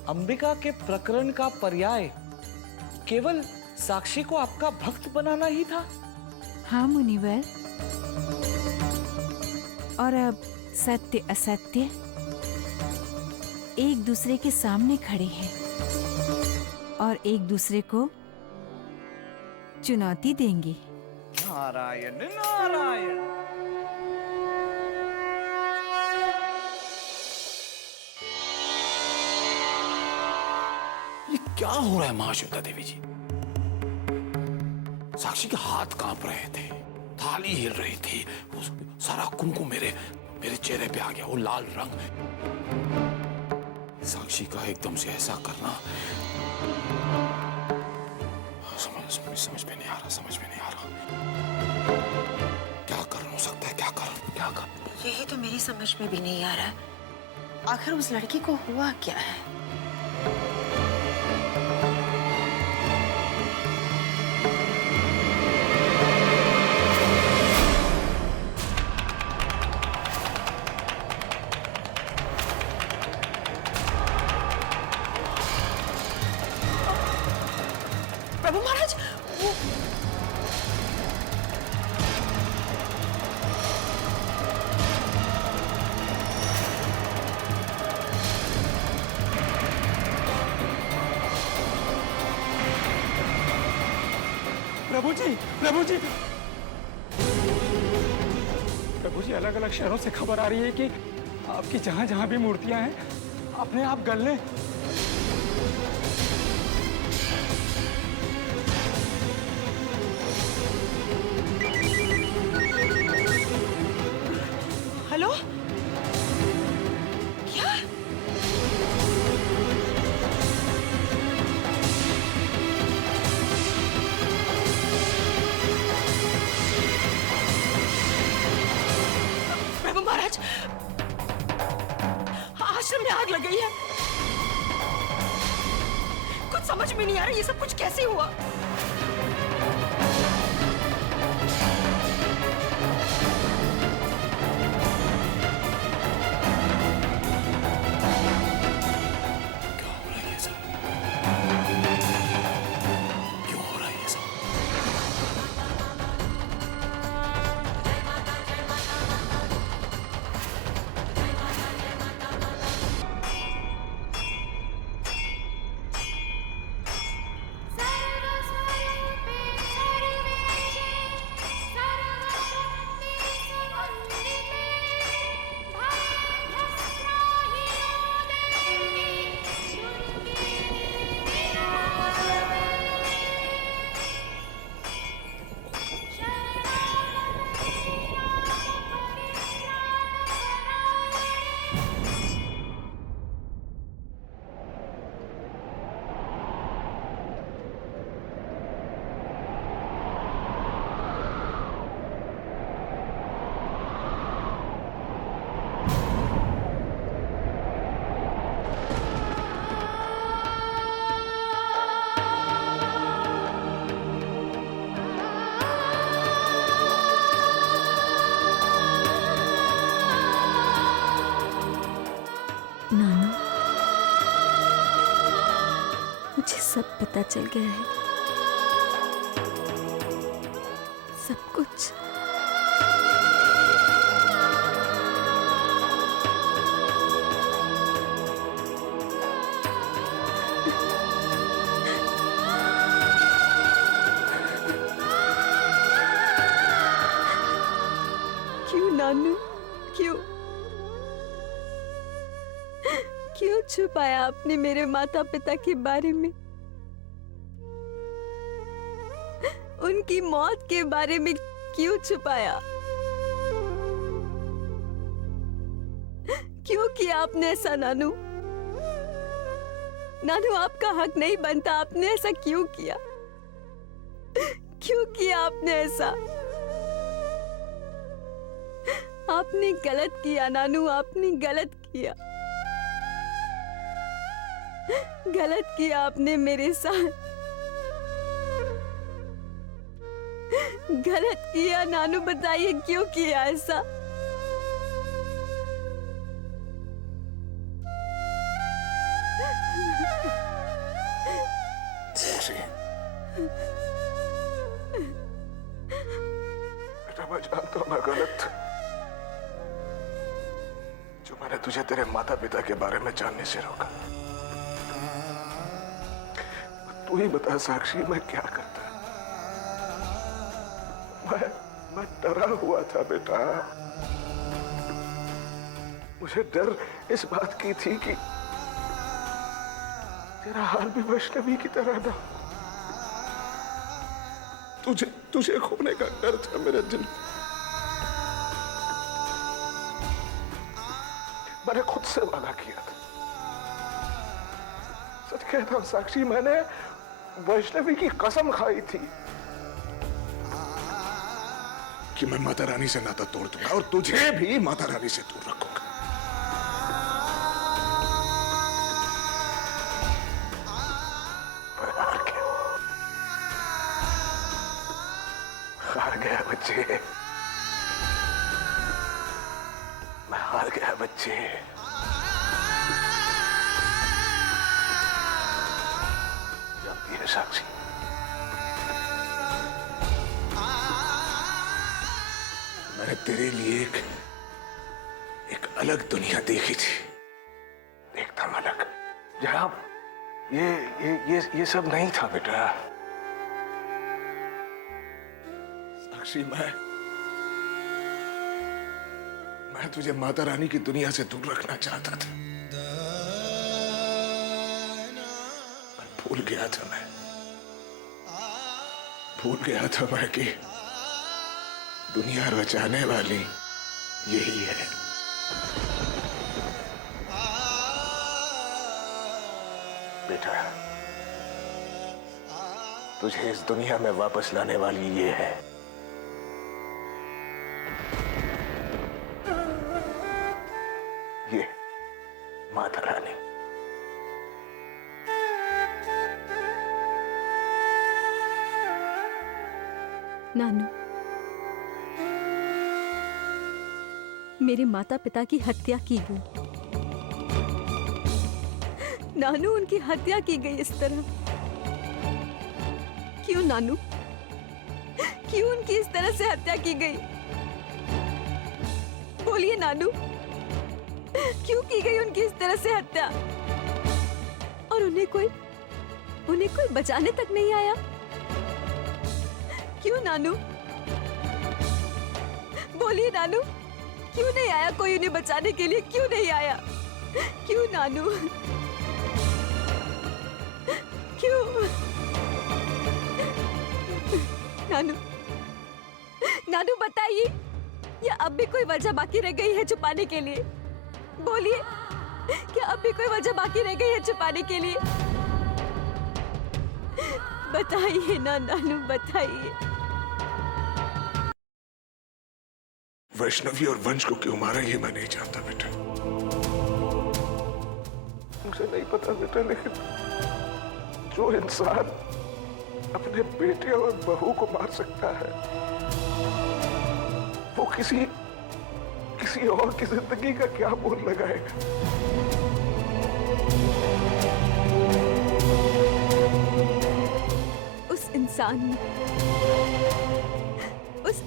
अंबिका के प्रकरण का पर्याय केवल साक्षी को आपका भक्त बनाना ही था? हाँ मुनिवर, और अब सत्य असत्य एक दूसरे के सामने खड़े हैं और एक दूसरे को चुनौती देंगे। नारायण नारायण। ये क्या हो रहा है महाश्वेता देवी जी? साक्षी के हाथ कांप रहे थे, थाली हिल रही थी, वो सारा कुमकुम मेरे चेहरे पे आ गया, वो लाल रंग। साक्षी का एकदम से ऐसा करना समझ में नहीं आ रहा, समझ में नहीं आ रहा। क्या कारण हो सकता है, क्या कारण? यही तो मेरी समझ में भी नहीं आ रहा है। आखिर उस लड़की को हुआ क्या है? प्रभु महाराज, प्रभु जी, प्रभु जी, प्रभु जी, अलग अलग शहरों से खबर आ रही है कि आपकी जहां जहां भी मूर्तियां हैं अपने आप गल लें। हेलो, क्या? प्रभु महाराज, आश्रम में आग लग गई है। कुछ समझ में नहीं आ रहा ये सब कुछ कैसे हुआ। नानू, मुझे सब पता चल गया है, सब कुछ। क्यों नानू, क्यों क्यों छुपाया आपने मेरे माता पिता के बारे में, उनकी मौत के बारे में क्यों छुपाया? क्यों किया आपने ऐसा नानू? नानू, आपका हक नहीं बनता, आपने ऐसा क्यों किया? क्यों किया आपने ऐसा? आपने गलत किया नानू, आपने गलत किया, गलत किया आपने मेरे साथ, गलत किया नानू। बताइए क्यों किया ऐसा? बेटा, मैं जानता हूं मैं गलत था, जो मैंने तुझे तेरे माता पिता के बारे में जानने से रोका। तू ही बता साक्षी, मैं क्या करता? मैं डरा हुआ था बेटा। मुझे डर इस बात की थी कि तेरा हाल भी वैष्णवी की तरह ना, तुझे खोने का डर था मेरे दिल। मैंने खुद से वादा किया था। सच कहता हूं साक्षी, मैंने वैष्णवी की कसम खाई थी कि मैं माता रानी से नाता तोड़ दूंगा और तुझे भी माता रानी से दूर रखूंगा। पर हार गया बच्चे, मैं हार गया बच्चे। जानती है साक्षी, मैंने तेरे लिए एक अलग दुनिया देखी थी, एकदम अलग, जहां ये सब नहीं था बेटा। साक्षी, मैं तुझे माता रानी की दुनिया से दूर रखना चाहता था। भूल गया था मैं कि दुनिया रचाने वाली यही है। बेटा, तुझे इस दुनिया में वापस लाने वाली ये है। ये माता रानी। नानू, मेरे माता पिता की हत्या की गई। नानू, उनकी हत्या की गई इस तरह। क्यों नानू? क्यों उनकी इस तरह से हत्या की गई? बोलिए नानू, क्यों की गई उनकी इस तरह से हत्या? और उन्हें कोई बचाने तक नहीं आया? क्यों नानू? बोलिए नानू, क्यों नहीं आया कोई उन्हें बचाने के लिए? क्यों नहीं आया? क्यों नानू? क्यों? नानू, नानू बताइए, या अब भी कोई वजह बाकी रह गई है छुपाने के लिए? बोलिए, क्या अब भी कोई वजह बाकी रह गई है छुपाने के लिए? बताइए ना नानू, बताइए। वैष्णवी और वंश को क्यों मारा ये मैं नहीं जानता बेटा, मुझे नहीं पता बेटा, लेकिन जो इंसान अपने बेटे और बहू को मार सकता है वो किसी और की जिंदगी का क्या मोल लगाएगा? उस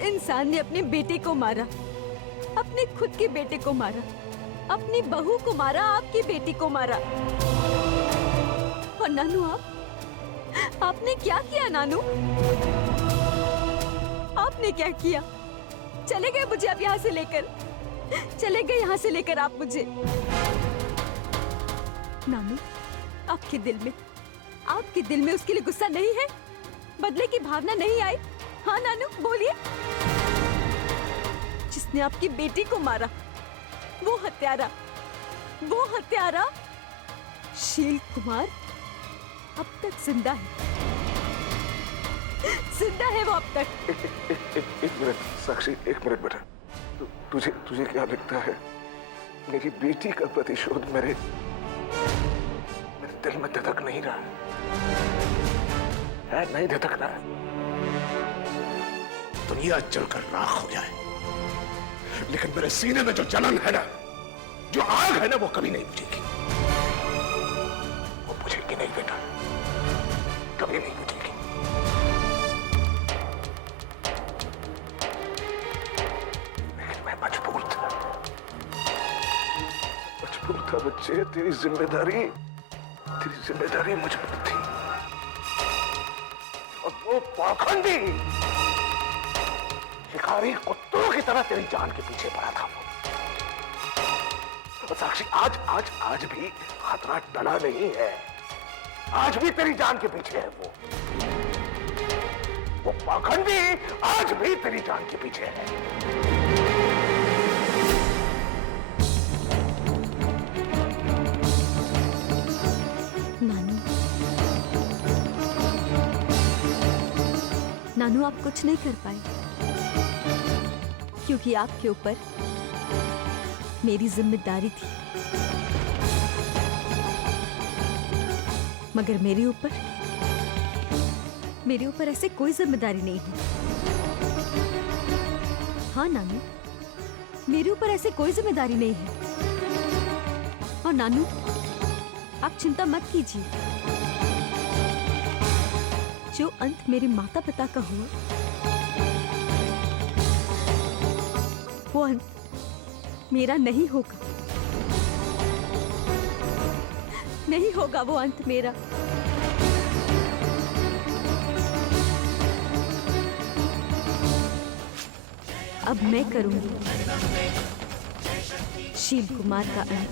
इंसान ने अपने बेटे को मारा, अपने खुद के बेटे को मारा, अपनी बहू को मारा, आपकी बेटी को मारा। और नानू, आपने क्या किया नानू? आपने क्या किया? चले गए मुझे आप यहाँ से लेकर, चले गए यहाँ से लेकर आप मुझे। नानू, आपके दिल में उसके लिए गुस्सा नहीं है? बदले की भावना नहीं आई? हाँ नानू, बोलिए। जिसने आपकी बेटी को मारा, वो हत्यारा शील कुमार अब तक जिंदा है। जिंदा है वो अब तक। एक मिनट साक्षी, एक मिनट बेटा। तुझे क्या लगता है मेरी बेटी का प्रतिशोध मेरे दिल में धधक नहीं रहा है? नहीं धधक रहा है। दुनिया जलकर राख हो जाए, लेकिन मेरे सीने में जो जलन है ना, जो आग है ना, वो कभी नहीं बुझेगी। वो बुझेगी नहीं बेटा, कभी नहीं बुझेगी। लेकिन मैं मजबूर था बच्चे। तेरी जिम्मेदारी मुझ पर थी, और वो पाखंडी शिकारी कुत्तों की तरह तेरी जान के पीछे पड़ा था। और साक्षी, आज भी खतरा टला नहीं है। आज भी तेरी जान के पीछे है वो वो पाखंडी आज भी तेरी जान के पीछे है। नानू, नानू आप कुछ नहीं कर पाए क्योंकि आपके ऊपर मेरी जिम्मेदारी थी, मगर मेरे ऊपर ऐसे कोई जिम्मेदारी नहीं है। हाँ नानू, मेरे ऊपर ऐसे कोई जिम्मेदारी नहीं है। और नानू, आप चिंता मत कीजिए। जो अंत मेरे माता पिता का हुआ, वो अंत मेरा नहीं होगा। नहीं होगा वो अंत मेरा। अब मैं करूंगी शिव कुमार का अंत।